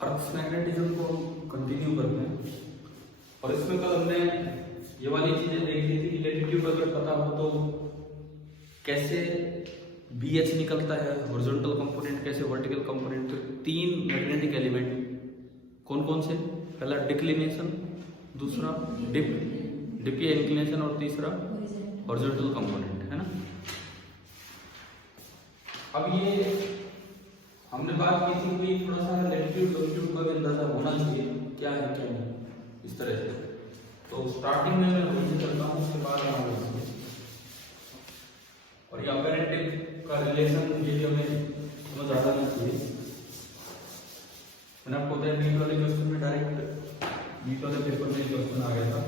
अर्थ magnetism को continue करते हैं और इसमें कल हमने ये वाली चीजें देख ली थी कि लैटिट्यूड अगर पता हो तो कैसे BH निकलता है, हॉरिजॉन्टल कंपोनेंट कैसे, वर्टिकल कंपोनेंट। तो तीन मैग्नेटिक एलिमेंट कौन कौन से? पहला डिक्लिनेशन, दूसरा डिप की इंक्लिनेशन और तीसरा हॉरिजॉन्टल कंपोनेंट, है ना। अब ये हमने बात की थी कि थोड़ा सा लैटिट्यूड लॉन्गिट्यूड का भी अंदाजा होना चाहिए क्या है क्या नहीं, इस तरह से। तो स्टार्टिंग में मैं वही करता हूँ, उसके बाद आगे और ये अपेरेंट का रिलेशन ये हमें समझ आ जाना चाहिए। मैंने आपको बताया नीट वाले क्वेश्चन में डायरेक्ट नीट वाले पेपर में क्वेश्चन आ गया था।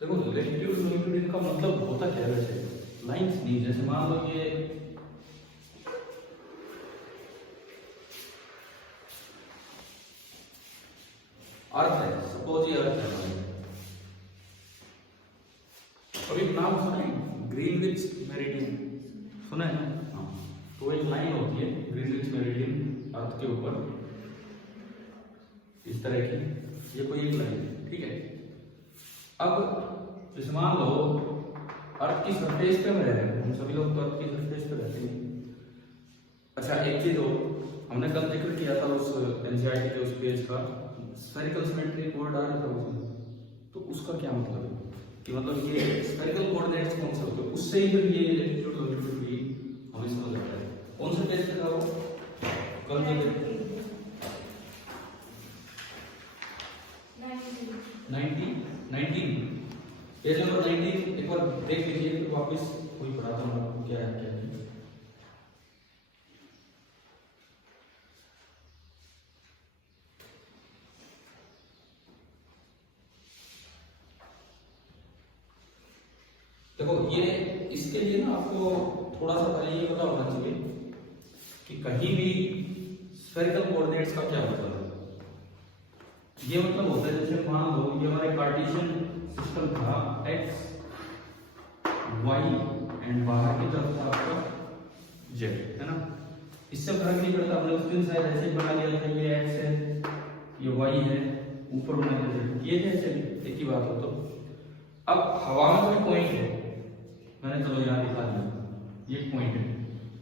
देखो लैटिट्यूड लॉन्गिट्यूड इनका मतलब होता क्या है वैसे? लाइंस नहीं, जैसे मान लो ये अर्थ है, सपोज ये अर्थ है। अभी नाम सुना है ग्रीनविच मेरिडियन, सुना है? हाँ, तो एक लाइन होती है ग्रीनविच मेरिडियन अर्थ के ऊपर इस तरह की, ये कोई एक लाइन, ठीक है। अब जैसे मान लो अर्थ की सरफेस पे रह रहे हैं हम सभी लोग, तो अर्थ की सरफेस पे रहते हैं। अच्छा एक चीज हो, हमने कल जिक्र किया था उस एनसीईआरटी के उस पेज का, स्फेरिकल सिमेट्री कोड आ रहा था उसमें, तो उसका क्या मतलब है कि मतलब ये स्फेरिकल कोऑर्डिनेट्स कौन से होते हैं, उससे ही फिर ये लैटिट्यूड लॉन्गिट्यूड भी हमें समझ आता है। कौन से पेज पे था वो कल जो 19 पेज नंबर 19 एक बार देख लीजिए, फिर वापस कोई पढ़ाता हूँ आपको क्या है क्या नहीं। देखो ये इसके लिए ना आपको थोड़ा सा पहले ये पता होना चाहिए कि कहीं भी स्फेरिकल कोऑर्डिनेट्स का क्या मतलब है। ये मतलब होता है जैसे मान लो ये हमारे कार्टेशियन सिस्टम था, x y एंड बाहर की तरफ था आपका z, है ना। इससे फर्क नहीं पड़ता, हमने उस दिन शायद ऐसे बना लिया था, ये x है ये y है, ऊपर बना दिया z, ये जैसे एक ही बात हो। तो अब हवा में कोई पॉइंट है, मैंने चलो यहाँ दिखा दिया, ये पॉइंट है।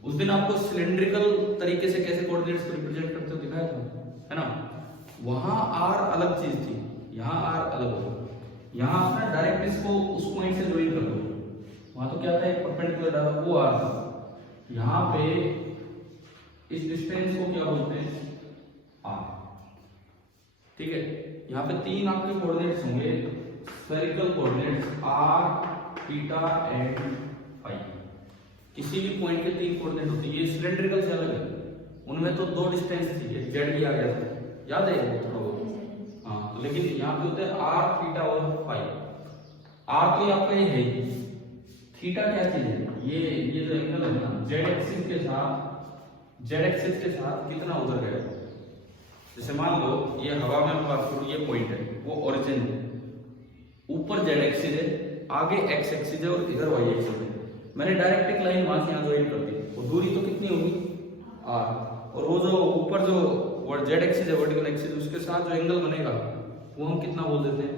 उस दिन आपको सिलिंड्रिकल तरीके से कैसे कोऑर्डिनेट्स को रिप्रेजेंट करते हो दिखाया था, है ना। वहां r अलग चीज थी, यहाँ r अलग हो। यहाँ अपना डायरेक्ट इसको उस पॉइंट से ज्वाइन कर दो, वहां तो क्या था एक परपेंडिकुलर डाला वो r था। यहाँ पे इस डिस्टेंस को क्या बोलते हैं? r, ठीक है। यहाँ पे तीन आपके कोऑर्डिनेट्स होंगे, spherical coordinates r, theta and phi. किसी भी पॉइंट के तीन कोऑर्डिनेट होते हैं। ये सिलिंड्रिकल से अलग है, उनमें तो दो डिस्टेंस थी, जेड भी आ गया था, याद है थोड़ा बहुत। हाँ, लेकिन यहाँ पे होते हैं r, थीटा और फाई। r तो आपका ये है, थीटा क्या चीज है? ये जो एंगल है ना, जेड एक्सिस के साथ कितना उधर गया। जैसे मान लो ये हवा में हम बात करूं, ये पॉइंट है वो ओरिजिन है, ऊपर जेड एक्सिस है, आगे एक्स एक्सिस है और इधर वाई एक्सिस है। मैंने डायरेक्ट एक लाइन वहां से यहाँ ज्वाइन कर दी, और दूरी तो कितनी होगी? r, और वो जो ऊपर जो जेड एक्सिस है वर्टिकल एक्सिस, उसके साथ जो एंगल बनेगा वो हम कितना बोल देते हैं?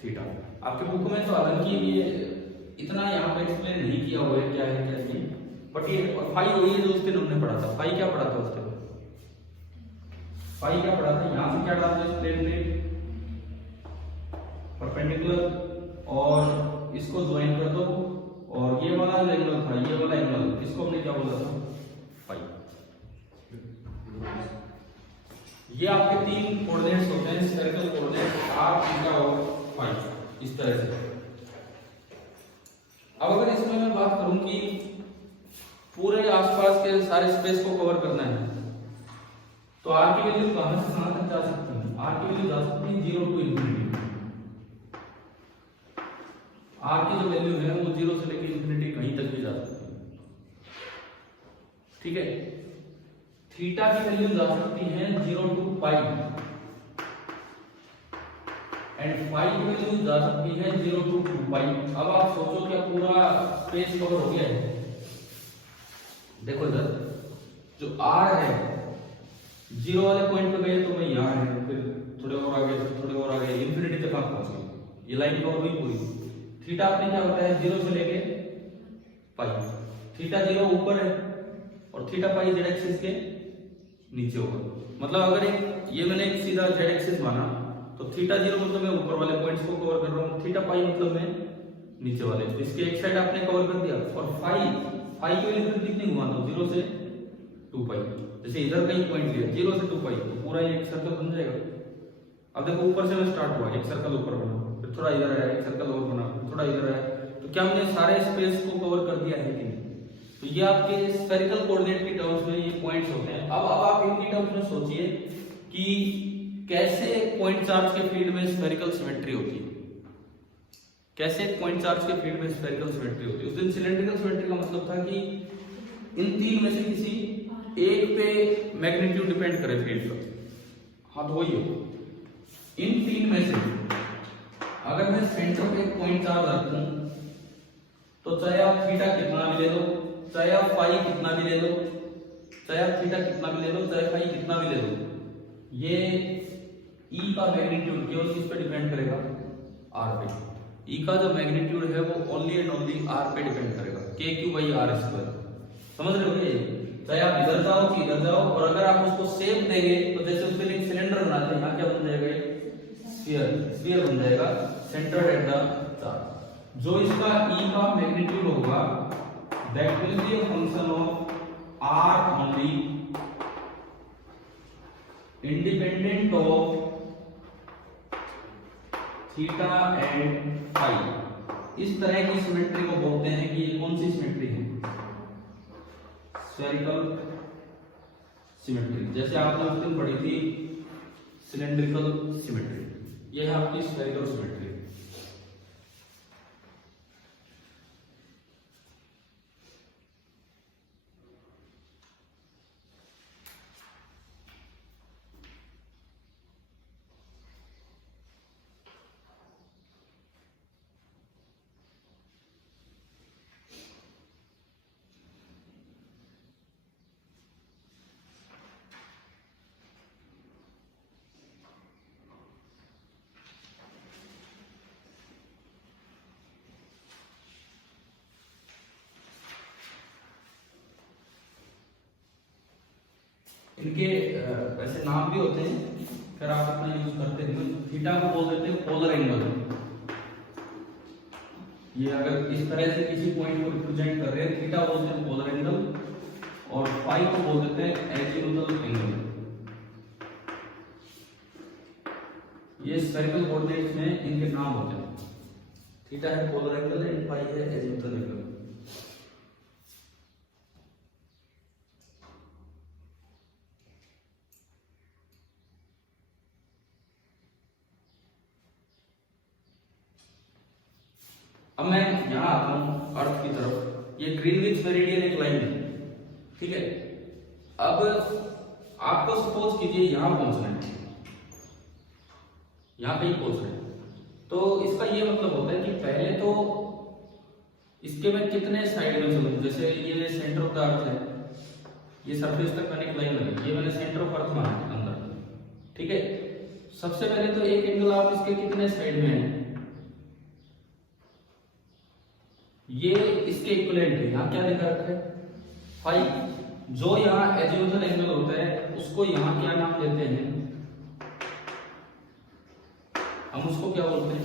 थीटा। आपके बुक में तो हालांकि ये इतना यहाँ पे एक्सप्लेन नहीं किया हुआ है क्या है क्या नहीं, बट ये और फाई वही है जो उस दिन हमने पढ़ा था। फाई क्या पढ़ा था उस दिन? फाई क्या पढ़ा था? यहाँ से क्या डालते हैं इस प्लेन पे परपेंडिकुलर और इसको ज्वाइन कर दो, और ये वाला जो एंगल था, ये वाला एंगल, इसको हमने क्या बोला था? फाई। ये आपके तीन कोऑर्डिनेट्स होते हैं, स्फेरिकल कोऑर्डिनेट r, थीटा और फाई, इस तरह से। अब अगर इसमें मैं बात करूं कि पूरे आसपास के सारे स्पेस को कवर करना है, तो r की वैल्यू कहां से कहां तक जा सकती है? r की वैल्यू जा सकती है 0 टू इंफिनिटी। r की जो वैल्यू है वो 0 से लेकर इंफिनिटी कहीं तक भी जा सकती है, ठीक है। थीटा की वैल्यू जा सकती है 0 टू पाई एंड फाई की वैल्यू जा सकती है 0 to 2 पाई। अब आप सोचो क्या पूरा स्पेस कवर हो गया है? देखो इधर जो r है 0 वाले पॉइंट पे गए तो मैं यहाँ है, फिर थोड़े और आगे, थोड़े और आगे, इंफिनिटी तक आप पहुंच गए। ये लाइन कवर हुई पूरी। थीटा अपने क्या होता है 0 से लेके पाई। थीटा 0 ऊपर है और थीटा पाई जेड एक्सिस के नीचे होगा। मतलब अगर ये मैंने एक सीधा जेड एक्सिस माना तो थीटा 0 मतलब मैं ऊपर वाले पॉइंट्स को कवर कर रहा हूँ, थीटा पाई मतलब मैं नीचे वाले। इसके एक साइड आपने कवर कर दिया। और फाई की वैल्यू कितनी घुमा दो 0 से 2 पाई। जैसे इधर का ही पॉइंट लिया 0 से 2 पाई तो पूरा एक सर्कल बन जाएगा। अब देखो ऊपर से मैं स्टार्ट हुआ, एक सर्कल ऊपर बना, फिर थोड़ा इधर आया, एक सर्कल और बना, फिर थोड़ा इधर आया, तो क्या हमने सारे स्पेस को कवर कर दिया है कि नहीं? तो ये आपके स्फेरिकल कोऑर्डिनेट की टर्म्स में ये पॉइंट्स होते हैं। अब आप इनकी टर्म्स में सोचिए कि कैसे पॉइंट चार्ज के फील्ड में स्फेरिकल सिमेट्री होती है। कैसे पॉइंट चार्ज के फील्ड में स्फेरिकल सिमेट्री होती है? उस दिन सिलेंड्रिकल सिमेट्री का मतलब था कि इन तीन में से किसी एक पे मैग्नीट्यूड डिपेंड करे फील्ड का। हाँ तो वही है, इन तीन में से अगर मैं सेंटर पे एक पॉइंट चार्ज रखूं तो चाहे आप थीटा कितना भी ले लो, चाहे आप फाई कितना भी ले लो, चाहे आप थीटा कितना भी ले लो, चाहे फाई कितना भी ले लो, ये ई का मैग्नीट्यूड केवल किस पे डिपेंड करेगा? आर पे। ई का जो मैग्नीट्यूड है वो ओनली एंड ओनली आर पे डिपेंड करेगा, के क्यू बाई आर स्क्वायर। समझ रहे हो ये? चाहे आप इधर जाओ कि इधर जाओ, और अगर आप उसको शेप देंगे तो जैसे उसके लिए एक सिलेंडर बनाते हैं, यहाँ क्या बन जाएगा? स्फीयर बन जाएगा सेंटर्ड एट द चार्ज। जो इसका ई का मैग्नीट्यूड होगा that will be a function of R only independent of theta and phi. इस तरह की सिमेट्री को बोलते हैं कि ये कौन सी सिमेट्री है? Spherical symmetry. जैसे आपने उस दिन पढ़ी थी सिलेंड्रिकल सिमेट्री, ये है आपकी स्फेरिकल सिमेट्री। इनके वैसे नाम भी होते हैं, फिर आप अपना यूज करते हैं। थीटा को बोल देते हैं पोलर एंगल। ये अगर इस तरह से किसी पॉइंट को रिप्रेजेंट कर रहे हैं, थीटा बोलते हैं पोलर एंगल, और फाई को बोल देते हैं एजीमुथल एंगल। ये स्फेरिकल कोऑर्डिनेट्स में इनके नाम होते हैं। थीटा है पोलर एंगल एंड फाई है एजीमुथल एंगल। अब मैं यहां आता हूं अर्थ की तरफ। ये ग्रीनविच मेरिडियन एक लाइन है, ठीक है। अब आपको सपोज कीजिए यहां पहुंचना है, यहां कहीं पहुंचना है, तो इसका ये मतलब होता है कि पहले तो इसके मैं कितने साइड में चलूं। जैसे ये सेंटर ऑफ द अर्थ है, ये सरफेस तक मैंने एक लाइन लगी, ये मैंने सेंटर ऑफ अर्थ माना अंदर, ठीक है। सबसे पहले तो एक एंगल आप इसके कितने साइड में है, ये इसके इक्विवेलेंट है। यहां क्या लिखा रखा है? फाई। जो यहां एजीमुथल एंगल होता है उसको यहां क्या नाम देते हैं? हम उसको क्या बोलते हैं?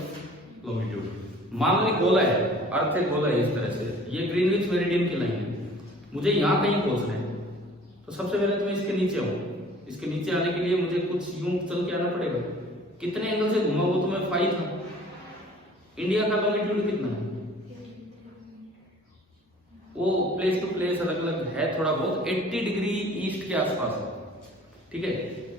लॉन्गिट्यूड। मान ली गोला है, अर्थ है गोला है इस तरह से, ये ग्रीनविच मेरिडियन की लाइन है, मुझे यहां कहीं पहुंचना है, तो सबसे पहले तो मैं इसके नीचे आऊं। इसके नीचे आने के लिए मुझे कुछ यूं चल के आना पड़ेगा। कितने एंगल से घूमा वो तो मैं फाई था। इंडिया का लॉन्गिट्यूड कितना है? वो प्लेस टू प्लेस अलग अलग है थोड़ा बहुत, 80 डिग्री ईस्ट के आसपास है, ठीक है।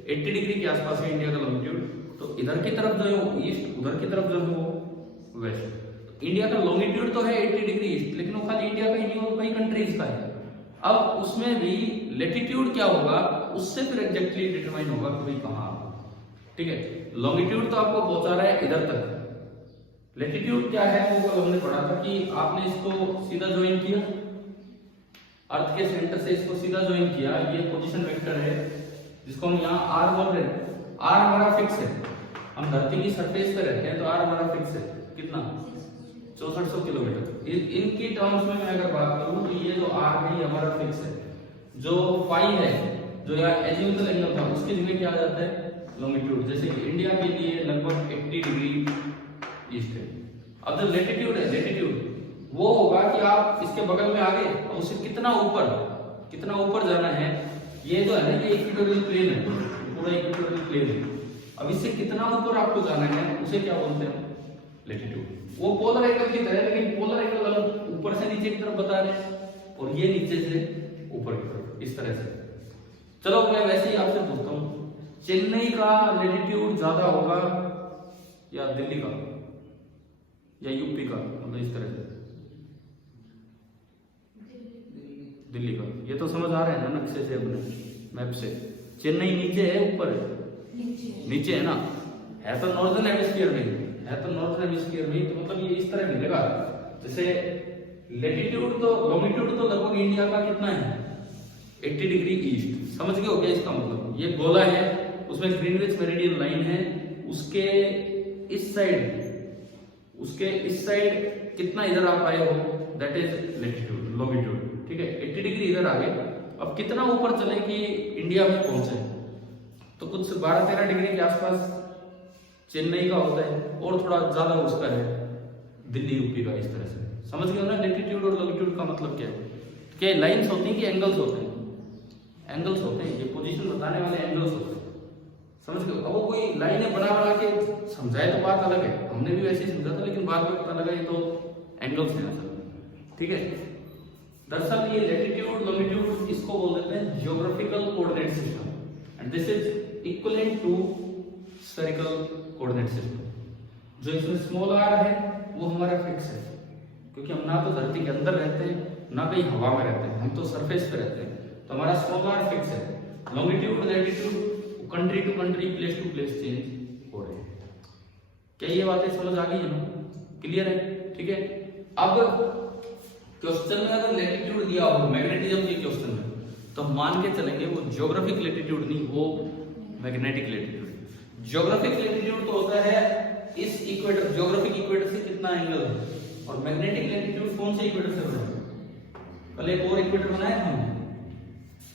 80 डिग्री के आसपास है इंडिया का लॉन्गिट्यूड। तो इधर की तरफ जो है वो ईस्ट, उधर की तरफ जो है वो वेस्ट। तो इंडिया का लॉन्गिट्यूड तो है 80 डिग्री ईस्ट, लेकिन वो खाली इंडिया का ही नहीं, वो कई कंट्रीज का है। अब उसमें भी लेटीट्यूड क्या होगा, उससे फिर एग्जैक्टली डिटरमाइन होगा कि भाई कहाँ, ठीक है। लॉन्गिट्यूड तो आपको पहुंचा रहा है इधर तक, लैटिट्यूड क्या है वो कल हमने पढ़ा था कि आपने इसको सीधा ज्वाइन किया, अर्थ के सेंटर से इसको सीधा ज्वाइन किया, ये पोजीशन वेक्टर है जिसको हम यहाँ आर बोल रहे हैं। आर हमारा फिक्स है, हम धरती की सरफेस पे रहते हैं तो आर हमारा फिक्स है, कितना 6400 किलोमीटर। इनकी टर्म्स में मैं अगर बात करूं तो ये जो आर है ये हमारा फिक्स है, जो फाई है जो यहाँ एजिमुथल एंगल था उसकी जगह क्या आ जाता है लॉन्गिट्यूड। जैसे कि इंडिया के लिए लगभग 80 डिग्री ईस्ट है। अब जो लेटिट्यूड है, लेटिट्यूड वो होगा कि आप इसके बगल में आ गए और उससे कितना ऊपर जाना है। ये जो है ना ये इक्वेटोरियल प्लेन है, पूरा इक्वेटोरियल प्लेन है। अब इससे कितना ऊपर आपको जाना है उसे क्या बोलते हैं लेटिट्यूड। वो पोलर एंगल की तरह, लेकिन पोलर एंगल ऊपर से नीचे की तरफ बता रहे हैं और ये नीचे से ऊपर की तरफ, इस तरह से। चलो मैं वैसे ही आपसे पूछता हूँ, चेन्नई का लेटिट्यूड ज्यादा होगा या दिल्ली का या यूपी का, मतलब इस तरह से दिल्ली का। ये तो समझ आ रहा है ना नक्शे से, अपने मैप से। चेन्नई नीचे है ऊपर है, नीचे है ना, है तो नॉर्दर्न हेमिस्फीयर में, है तो नॉर्दर्न हेमिस्फीयर में, तो मतलब ये इस तरह मिलेगा। जैसे लेटिट्यूड तो लॉन्गिट्यूड तो लगभग इंडिया का कितना है 80 डिग्री ईस्ट, समझ गए हो क्या इसका मतलब। ये गोला है, उसमें ग्रीनविच मेरिडियन लाइन है, उसके इस साइड कितना इधर आप आए हो, दैट इज लेटिट्यूड लॉन्गिट्यूड, ठीक है। 80 डिग्री इधर आ गए। अब कितना ऊपर चले कि इंडिया में पहुंचे, तो कुछ 12-13 डिग्री के आसपास चेन्नई का होता है और थोड़ा ज्यादा उसका है दिल्ली यूपी का, इस तरह से। समझ गए ना लेटिट्यूड और लॉन्गिट्यूड का मतलब क्या है। क्या लाइन्स होती हैं कि एंगल्स होते हैं, एंगल्स होते हैं, ये पोजीशन बताने वाले एंगल्स होते हैं, समझ गए। अब वो कोई लाइनें बना के समझाए तो बात अलग है, हमने भी वैसे ही समझा था, लेकिन बाद में पता लगा ये तो एंगल्स हैं, ठीक है। दरअसल ये लेटिट्यूड लॉन्गिट्यूड इसको बोल देते हैं geographical coordinate system, and this is equivalent to spherical coordinate system. जो इसमें स्मॉल आर है वो हमारा फिक्स है, क्योंकि हम ना तो धरती के अंदर रहते हैं ना कहीं हवा में रहते हैं, हम तो सरफेस पे रहते हैं, तो हमारा स्मॉल आर फिक्स है। Longitude latitude country to country, place to place change हो रहे हैं। क्या ये बातें समझ आ गई है ना, क्लियर है, ठीक है। अब क्वेश्चन में अगर लैटिट्यूड दिया हो मैग्नेटिज्म के क्वेश्चन में, तो मान के चलेंगे वो ज्योग्राफिक लैटिट्यूड नहीं, वो मैग्नेटिक लैटिट्यूड। ज्योग्राफिक लैटिट्यूड तो होता है इस इक्वेटर, ज्योग्राफिक इक्वेटर से कितना एंगल है, और मैग्नेटिक लैटिट्यूड कौन से इक्वेटर से बना है, कल एक और इक्वेटर बनाया था हमने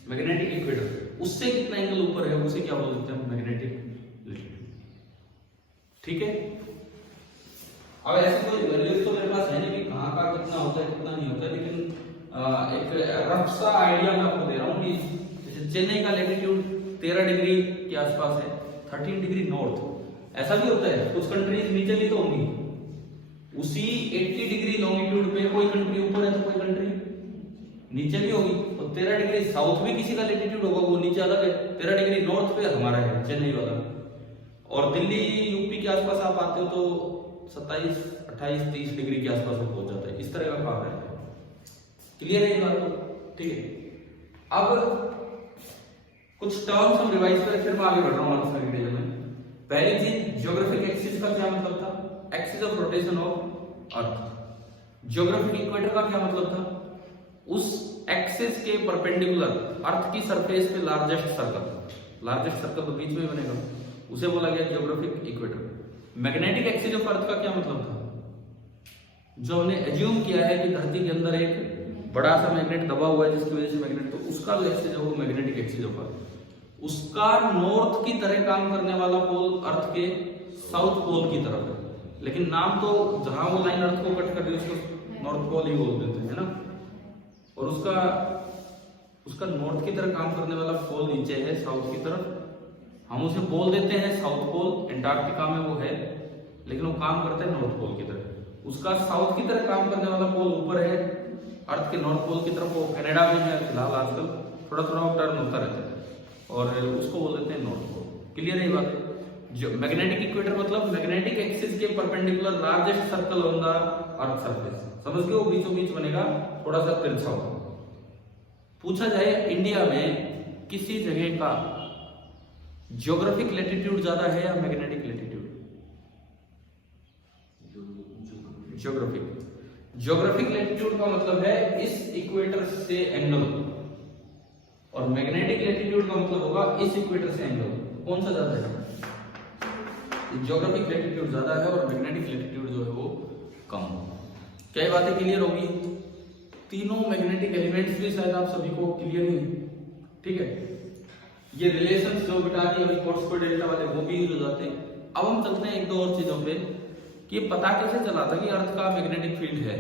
मैग्नेटिक इक्वेटर, उससे कितना एंगल ऊपर है उसे क्या बोल देते हैं मैग्नेटिक लैटिट्यूड, ठीक है। अब ऐसे कोई वैल्यूज तो मेरे पास है नहीं कि कहाँ का कितना होता है कितना नहीं होता है, लेकिन एक रफ सा आइडिया मैं आपको दे रहा हूँ कि जैसे चेन्नई का लैटिट्यूड 13 डिग्री के आसपास है, 13 डिग्री नॉर्थ। ऐसा भी होता है कुछ कंट्रीज नीचे भी तो होंगी, उसी 80 डिग्री लॉन्गिट्यूड पे कोई कंट्री ऊपर है तो कोई कंट्री नीचे भी होगी, और 13 डिग्री साउथ भी किसी का लैटिट्यूड होगा, वो नीचे अलग है। 13 डिग्री नॉर्थ पे हमारा है चेन्नई वाला, और दिल्ली यूपी के आसपास आप आते हो तो 27, 28, 30 डिग्री के आसपास में पहुंच जाता है, इस तरह का काम है। क्लियर है ये बात, ठीक है। अब कुछ टर्म्स हम रिवाइज करें, फिर मैं आगे बढ़ रहा हूँ आंसर डिटेल में। पहली चीज ज्योग्राफिक एक्सिस का क्या मतलब था, axis of rotation of earth. Geographic equator का क्या मतलब था, उस एक्सिस के परपेंडिकुलर अर्थ की सरफेस पे लार्जेस्ट सर्कल तो बीच में बनेगा, उसे बोला गया geographic equator. Magnetic axis of earth का क्या मतलब था, जो हमने एज्यूम किया है कि धरती के अंदर एक बड़ा सा मैग्नेट दबा हुआ है जिसकी वजह से मैग्नेट, तो उसका जो एक्सिस है वो मैग्नेटिक एक्सिस ऑफ अर्थ। उसका नॉर्थ की तरह काम करने वाला पोल अर्थ के साउथ पोल की तरफ है, लेकिन नाम तो जहां वो लाइन अर्थ को कट कर रही है उसको नॉर्थ पोल ही बोल देते हैं, है ना। और उसका नॉर्थ की तरह काम करने वाला पोल नीचे है साउथ की तरफ, हम उसे बोल देते हैं साउथ पोल। एंटार्क्टिका में वो है, लेकिन वो काम करता है नॉर्थ पोल की तरह। उसका साउथ की तरह काम करने वाला पोल ऊपर है अर्थ के नॉर्थ पोल की तरफ, वो कनाडा में है फिलहाल, आजकल थोड़ा थोड़ा टर्न होता रहता है, और उसको बोल देते हैं नॉर्थ पोल। क्लियर है ये बात। जो मैग्नेटिक इक्वेटर मतलब मैग्नेटिक एक्सिस के perpendicular largest circle on the earth surface, समझ गए, वो बीचों बीच बनेगा, थोड़ा सा तिरछा होगा। पूछा जाए इंडिया में किसी जगह का ज्योग्राफिक लैटिट्यूड ज्यादा है या मैग्नेटिक लैटिट्यूड? ज्योग्राफिक लैटिट्यूड का मतलब है इस इक्वेटर से एंगल, और मैग्नेटिक लैटिट्यूड का मतलब होगा इस इक्वेटर से एंगल। कौन सा ज्यादा है? ज्योग्राफिक लैटिट्यूड ज्यादा है और मैग्नेटिक लैटिट्यूड जो है वो कम। क्या बातें क्लियर होगी? तीनों मैग्नेटिक एलिमेंट्स भी शायद आप सभी को क्लियर ही, ठीक है। ये रिलेशंस जो बता दी अभी कोर्स को डेल्टा वाले वो भी यूज हो जाते हैं। अब हम चलते हैं एक दो और चीजों पे कि पता कैसे चला था कि अर्थ का मैग्नेटिक फील्ड है,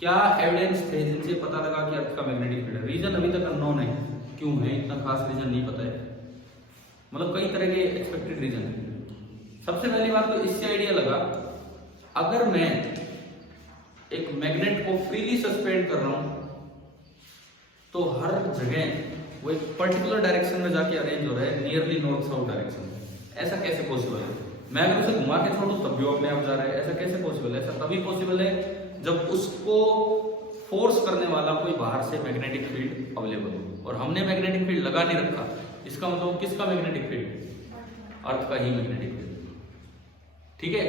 क्या एविडेंस थे जिनसे पता लगा कि अर्थ का मैग्नेटिक फील्ड है। रीजन अभी तक अननोन है, क्यों है इतना खास रीजन नहीं पता है, मतलब कई तरह के एक्सपेक्टेड रीजन है। सबसे पहली बात तो इससे आइडिया लगा, अगर मैं एक मैग्नेट को फ्रीली सस्पेंड कर रहा हूं तो हर जगह वो एक पर्टिकुलर डायरेक्शन में जाके अरेंज हो रहा है, नियरली नॉर्थ साउथ डायरेक्शन। ऐसा कैसे पॉसिबल है? मैं अगर उसे घुमा के छोड़ू तब भी वो अपने आप जा रहा है, ऐसा कैसे पॉसिबल है? ऐसा तभी पॉसिबल है जब उसको फोर्स करने वाला कोई बाहर से मैग्नेटिक फील्ड अवेलेबल हो, और हमने मैग्नेटिक फील्ड लगा नहीं रखा। इसका मतलब किसका मैग्नेटिक फील्ड? अर्थ का ही मैग्नेटिक फील्ड, ठीक है।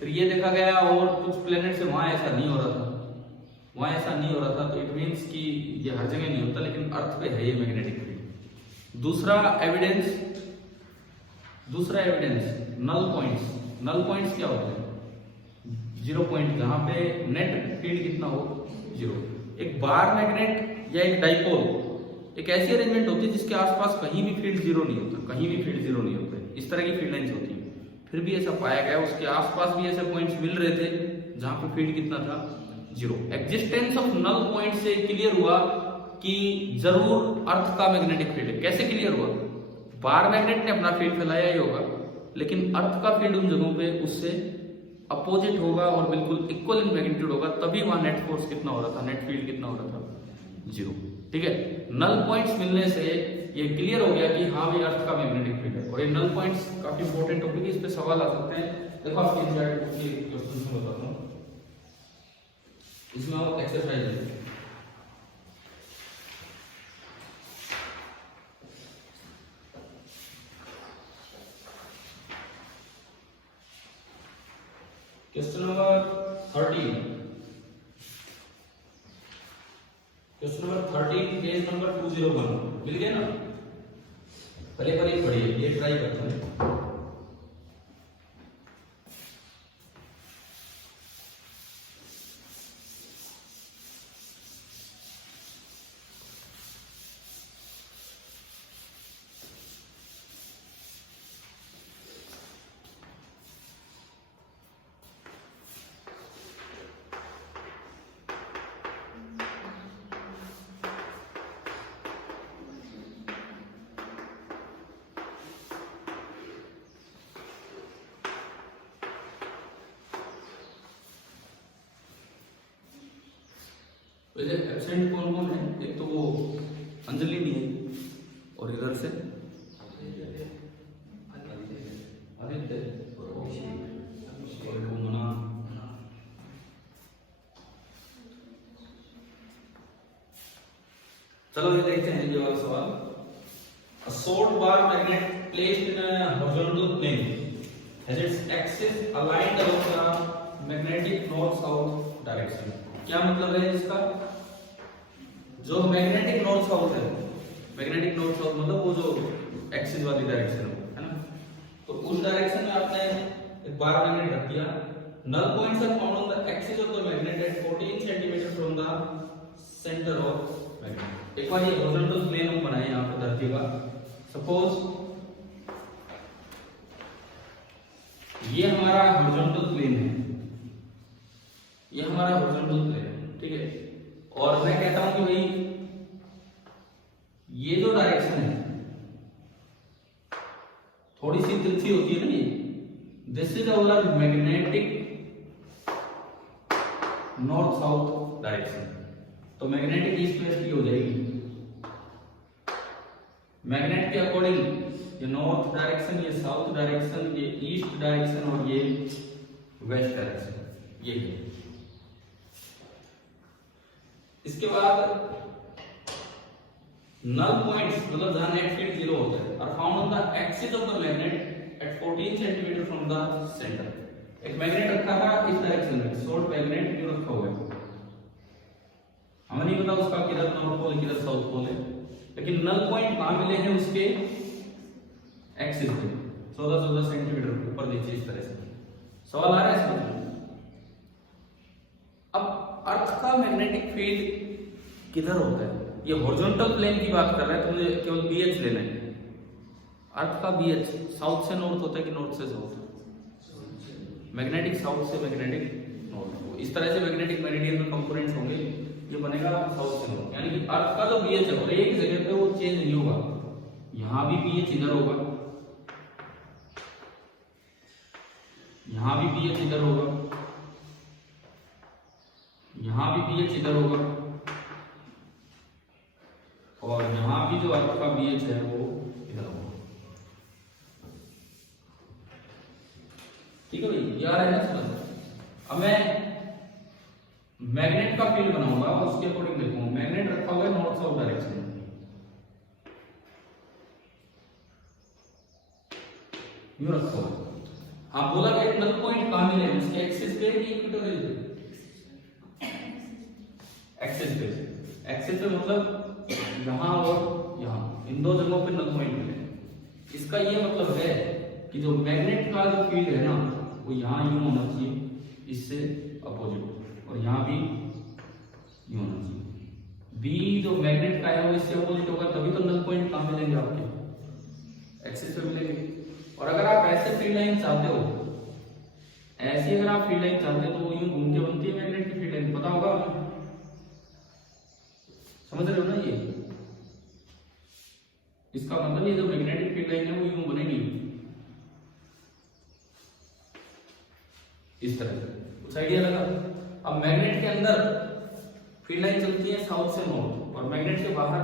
फिर ये देखा गया और कुछ प्लेनेट से वहां ऐसा नहीं हो रहा था, वहां ऐसा नहीं हो रहा था, तो इट मींस कि ये हर जगह नहीं होता, लेकिन अर्थ पे है ये मैग्नेटिक फील्ड। दूसरा एविडेंस नल पॉइंट्स। नल पॉइंट्स क्या होते हैं? 0 पॉइंट, जहां पे नेट फील्ड कितना हो, 0। एक बार मैग्नेट या एक डाइपोल एक ऐसी अरेंजमेंट होती है जिसके आसपास कहीं भी फील्ड 0 नहीं होता, कहीं भी फील्ड 0 नहीं होता है। इस तरह की फील्ड लाइंस होती है। फिर भी ऐसा पाया गया उसके आसपास भी ऐसे पॉइंट्स मिल रहे थे जहां पे फील्ड कितना था, 0। एग्जिस्टेंस ऑफ नल पॉइंट से क्लियर हुआ कि जरूर अर्थ का मैग्नेटिक फील्ड है। कैसे क्लियर हुआ? बार मैग्नेट ने अपना फील्ड फैलाया ही होगा, लेकिन अर्थ का फील्ड उन जगहों पे उससे अपोजिट होगा और बिल्कुल इक्वल इन मैग्नीट्यूड होगा, तभी वहां नेट फोर्स कितना हो रहा था, नेट फील्ड कितना हो रहा था, 0, ठीक है। नल पॉइंट्स मिलने से ये क्लियर हो गया कि हाँ भाई अर्थ का मैग्नेटिक फील्ड है। और ये नल पॉइंट्स काफी इंपॉर्टेंट टॉपिक है, इस पे सवाल आ सकते हैं। देखो आपके क्वेश्चन में बताता हूँ, इसमें आप एक्सरसाइज है। क्वेश्चन नंबर 13, पेज नंबर 201 मिल गया ना? पहले पढ़िए, ये ट्राई करते हैं। वैसे एब्सेंट कौन कौन है? एक तो वो अंजलि नहीं है, और इधर से आदित्य और घुमना। चलो ये देखते हैं जवाब सवाल। A short bar magnet placed in a horizontal plane has its axis aligned along the magnetic north-south direction. क्या मतलब है इसका? जो मैग्नेटिक नॉर्थ साउथ है, मैग्नेटिक नॉर्थ साउथ मतलब वो जो एक्सिस वाली डायरेक्शन है ना, तो उस डायरेक्शन में आपने एक बार मैग्नेट रख दिया। Null points are found on the axis of the magnet at 14 centimetre from the centre of magnet. एक बार ये हॉरिजॉन्टल प्लेन हम बनाए यहाँ पे धरती का। सपोज ये हमारा हॉरिजॉन्टल प्लेन है, ये हमारा हॉरिजॉन्टल प्लेन है, ठीक है। और मैं कहता हूं कि भाई ये जो डायरेक्शन है थोड़ी सी तिरछी होती है ना, ये this is our magnetic north south direction. तो मैग्नेटिक ईस्ट वेस्ट की हो जाएगी। मैग्नेट के अकॉर्डिंग ये नॉर्थ डायरेक्शन, ये साउथ डायरेक्शन, ये ईस्ट डायरेक्शन और ये वेस्ट डायरेक्शन, ये है। इसके बाद नल पॉइंट्स मतलब जहां नेट फील्ड जीरो होता है are found on the axis of the magnet at 14 centimetre from the centre. एक मैग्नेट रखा था इस डायरेक्शन में, सोल्ड मैग्नेट क्यों रखा हुआ है, हमें नहीं पता उसका किधर नॉर्थ पोल किधर साउथ पोल है, लेकिन नल पॉइंट कहां मिले हैं उसके एक्सिस पे 14-14 सेंटीमीटर ऊपर नीचे इस तरह से। सवाल आ रहा है इसमें। अब अर्थ का मैग्नेटिक फील्ड किधर होता है, ये हॉरिजॉन्टल प्लेन की बात कर रहा है तो मुझे केवल बीएच लेना है। अर्थ का बीएच साउथ से नॉर्थ होता है कि नॉर्थ से साउथ, मैग्नेटिक साउथ से मैग्नेटिक नॉर्थ। इस तरह से मैग्नेटिक मेरिडियन में कंपोनेंट्स होंगे, ये बनेगा साउथ से नॉर्थ, यानी कि अर्थ का जो बीएच है वो एक जगह पे वो चेंज नहीं होगा, यहां भी बीएच इधर होगा, यहां भी बीएच इधर होगा, यहां भी बीएच इधर होगा, और यहां भी जो अर्थ का बीएच है वो इधर होगा। ठीक है भाई, ये आ रहा है ना समझ। अब मैं मैग्नेट का फील्ड बनाऊंगा और उसके अकॉर्डिंग देखूंगा। मैग्नेट रखा हुआ है नॉर्थ साउथ डायरेक्शन में, यूं रखा हुआ है। हाँ बोला कि नल पॉइंट कहां मिले, उसके एक्सिस पे कि इक्वेटोरियल पे, एक्सिस पे। एक्सिस पे मतलब यहां और यहां, इन दो जगहों पे नल पॉइंट मिले। इसका ये मतलब है कि जो मैग्नेट का जो फील्ड है ना वो यहां यूं होना चाहिए इससे अपोजिट, और यहां भी यूं होना चाहिए। बी जो मैग्नेट का है वो इससे अपोजिट होगा, तभी तो नल पॉइंट कहां मिलेंगे आपके एक्सिस पे मिलेंगे। और अगर आप ऐसे फील्ड लाइन चाहते हो, ऐसी अगर आप फील्ड लाइन चाहते हो तो वो यूं घूम के बनती है मैग्नेट की फील्ड लाइन, पता होगा, समझ रहे हो ना ये। इसका मतलब ये जो मैग्नेटिक फील्ड लाइन है वो यूं बनेगी इस तरह से, कुछ आइडिया लगा। अब मैग्नेट के अंदर फील्ड लाइन चलती है साउथ से नॉर्थ और मैग्नेट के बाहर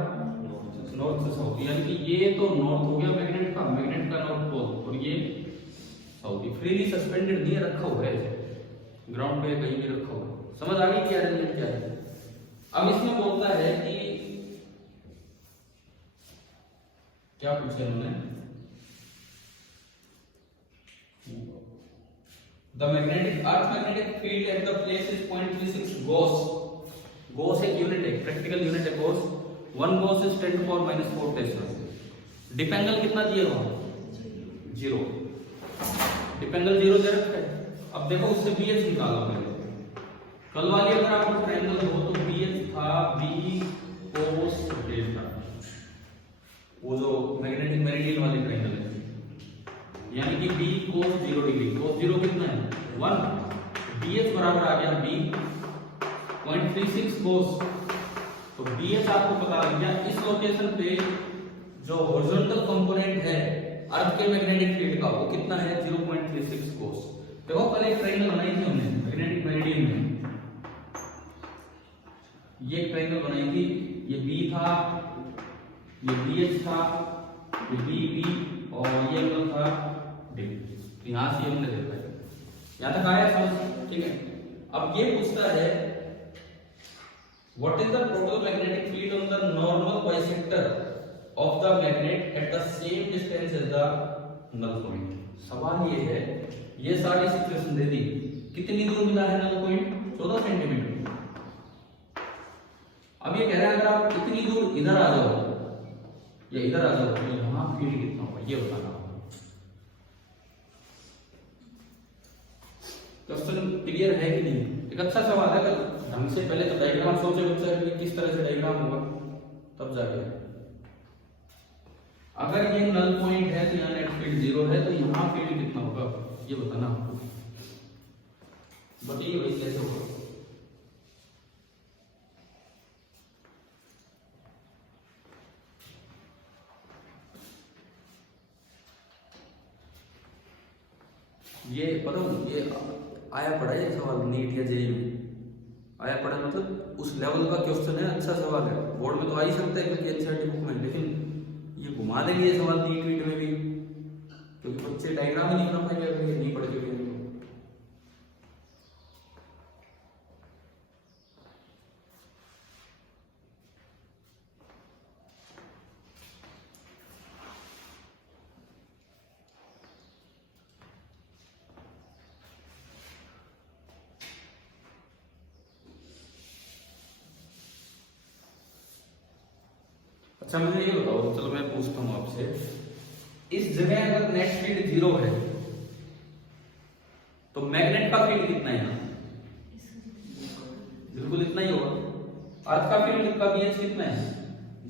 नॉर्थ से साउथ, यानी कि ये तो नॉर्थ हो गया मैग्नेट का नॉर्थ पोल, और ये साउथ। ये फ्रीली सस्पेंडेड नहीं रखा हुआ है, ग्राउंड पे कहीं भी रखा हुआ है। समझ आ गई क्या अरेंजमेंट क्या है। अब इसमें बोलता है कि क्या पूछा उन्होंने, the magnetic earth magnetic field at the place is 0.36 gauss. Gauss एक यूनिट है, प्रैक्टिकल यूनिट है gauss. 1 gauss is 10⁻⁴ tesla. Dip angle कितना दिया हुआ, 0। डिप एंगल 0 दे रखा है। अब देखो उससे बीएच निकालो पहले। कल वाली अगर आपको ट्रायंगल हो तो बीएच था बी कोस डेल्टा, वो जो मैग्नेटिक मेरिडियन वाली ट्रायंगल है, यानी कि b cos 0 डिग्री। cos 0 कितना है 1, bh बराबर आ गया b 0.36 cos। तो bh आपको पता लग गया। इस लोकेशन पे जो हॉरिजॉन्टल कंपोनेंट है अर्थ के मैग्नेटिक फील्ड का वो कितना है 0.36 cos। देखो कल एक ट्रायंगल बनाई थी हमने मैग्नेटिक मेरिडियन में, ये एक ट्रायंगल बनाई थी, ये b था, ये bh था, ये b और ये एंगल था यहां से हमने देखा है, यहां तक आया समझ, ठीक है। अब ये पूछता है what is the total magnetic field on the normal bisector of the magnet at the same distance as the null point. सवाल ये है, ये सारी सिचुएशन दे दी, कितनी दूर मिला है नल पॉइंट 14 सेंटीमीटर। अब ये कह रहा है अगर आप इतनी दूर इधर आ जाओ या इधर आ जाओ तो यहां फील्ड कितना होगा ये बताना। क्वेश्चन क्लियर है कि नहीं, एक अच्छा सवाल है। अगर ढंग से पहले तो डायग्राम सोचे बच्चा कि किस तरह से डायग्राम होगा तब जाके, अगर ये नल पॉइंट है तो यहाँ नेट फील्ड 0 है तो यहाँ फील्ड कितना होगा ये बताना आपको। बताइए भाई कैसे होगा। ये पता ये आया पड़ा है सवाल नीट या जेईई में आया पड़ा, मतलब उस लेवल का क्वेश्चन है, अच्छा सवाल है। बोर्ड में तो आ ही सकता है क्योंकि एनसीईआरटी बुक में, लेकिन ये घुमा देंगे ये सवाल नीट वीट में भी, क्योंकि बच्चे डायग्राम ही नहीं बना पाएंगे अगर ये नहीं पढ़ के। अच्छा मुझे ये बताओ, चलो मैं पूछता हूँ आपसे, इस जगह अगर नेट फील्ड 0 है तो मैग्नेट का फील्ड कितना है यहाँ? बिल्कुल इतना ही होगा। अर्थ का फील्ड का BH कितना है?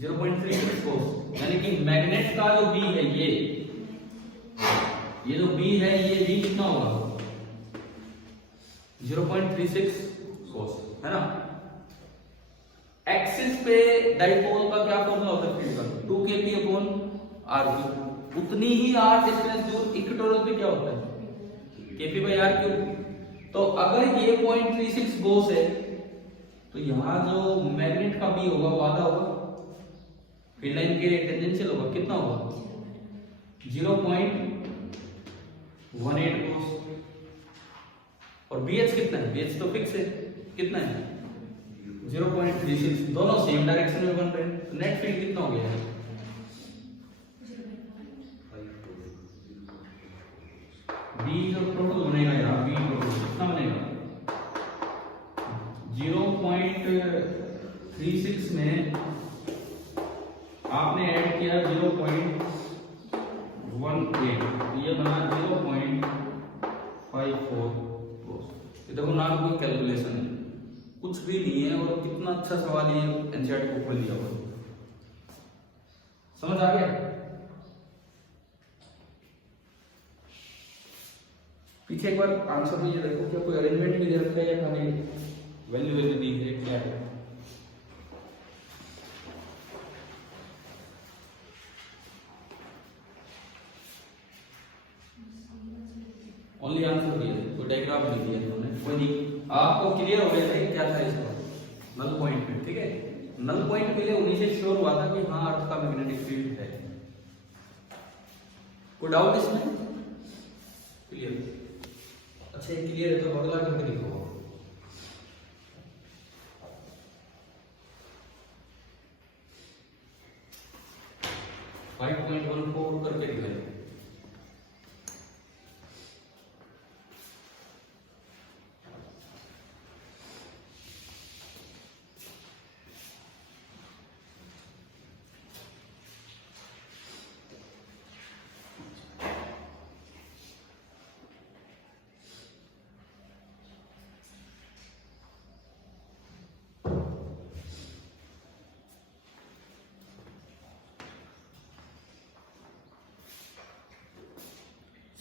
0.36 फोर्स, यानी कि मैग्नेट का जो B है ये जो B है ये B कितना होगा? 0.36 फोर्स, है ना। एक्सिस पे डाइपोल का क्या फॉर्मूला होता है फील्ड का? 2kp/r3। उतनी ही r डिस्टेंस दूर इक्वेटोरियल पे क्या होता है? kp/r3। तो अगर ये 0.36 बोस है तो यहाँ जो मैग्नेट का B होगा वो आधा होगा, फील्ड लाइन के टेंजेंशियल होगा, कितना होगा? 0.18 बोस। और BH कितना है? BH तो फिक्स है, कितना है? 0.36। दोनों सेम डायरेक्शन में बन रहे हैं, तो नेट फील्ड कितना हो गया? B जो टोटल बनेगा यार, B टोटल कितना बनेगा? 0.36 में आपने ऐड किया 0.18, ये बना 0.54। ये देखो ना, कोई कैलकुलेशन है, कुछ भी नहीं है, और कितना अच्छा सवाल ये एनसीईआरटी को खोल दिया हुआ। समझ आ गया? पीछे एक बार आंसर में ये देखो, क्या कोई अरेंजमेंट भी दे रखा है या खाली वैल्यू दी है, क्या है? ओनली आंसर दिया है, कोई डायग्राम नहीं दिया इन्होंने, कोई नहीं। आपको क्लियर हो गया था क्या था इसका नल पॉइंट पे, ठीक है। नल पॉइंट मिले उन्हीं से श्योर हुआ था कि हाँ अर्थ का मैग्नेटिक फील्ड है। कोई डाउट इसमें? क्लियर? अच्छा ये क्लियर है तो अगला करके दिखाओ। 5.14 करके दिखाइए।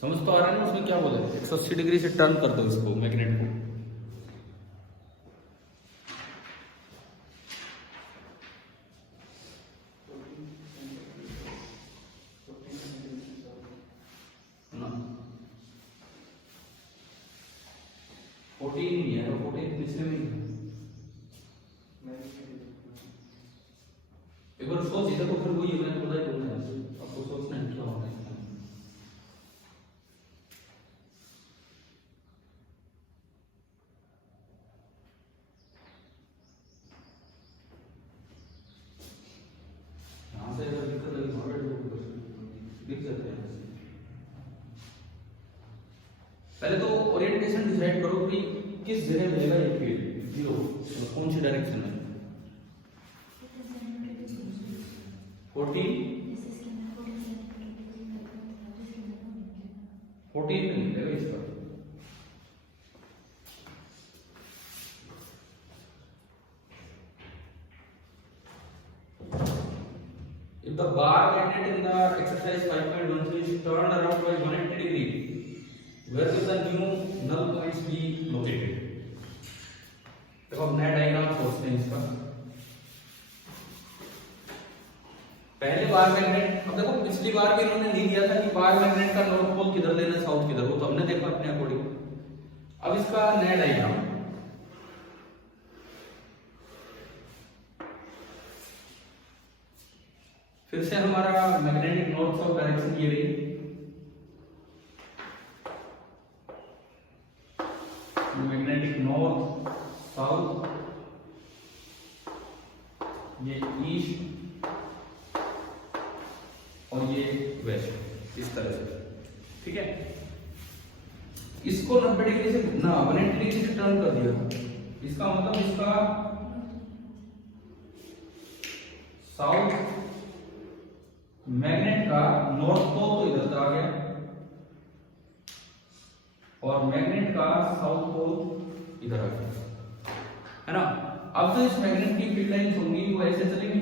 समझ तो आ रहा है ना उसमें क्या बोला है? 180 डिग्री से टर्न कर दो इसको, मैग्नेट को। ना 14 नहीं है, 14 पिछले में एक बार सोच, इधर को फिर वही है, मैंने बोला है आपको सोचना है क्या होता है। पहले तो ओरिएंटेशन डिसाइड करो कि किस जगह मिलेगा ये फील्ड, जीरो कौन सी डायरेक्शन में? 14 में मिलेगा इसका। If the bar magnet in the exercise 5.13 is turned around by 180 degree, where will the new null points be located? देखो अब नया डायग्राम सोचते हैं इसका। पहले बार मैग्नेट, अब देखो पिछली बार भी इन्होंने नहीं दिया था कि बार मैग्नेट का नॉर्थ पोल किधर लेना साउथ किधर, वो तो हमने देखा अपने अकॉर्डिंग। अब इसका नया डायग्राम, फिर से हमारा मैग्नेटिक नॉर्थ साउथ डायरेक्शन ये रही, मैग्नेटिक नॉर्थ साउथ, ये ईस्ट और ये वेस्ट, इस तरह से, ठीक है। इसको 90 डिग्री से ना 180 डिग्री से टर्न कर दिया, इसका मतलब इसका साउथ मैग्नेट का नॉर्थ पोल तो इधर आ गया और मैग्नेट का साउथ पोल इधर आ गया, है ना। अब जो इस मैग्नेट की फील्ड लाइंस होंगी वो ऐसे चलेंगी,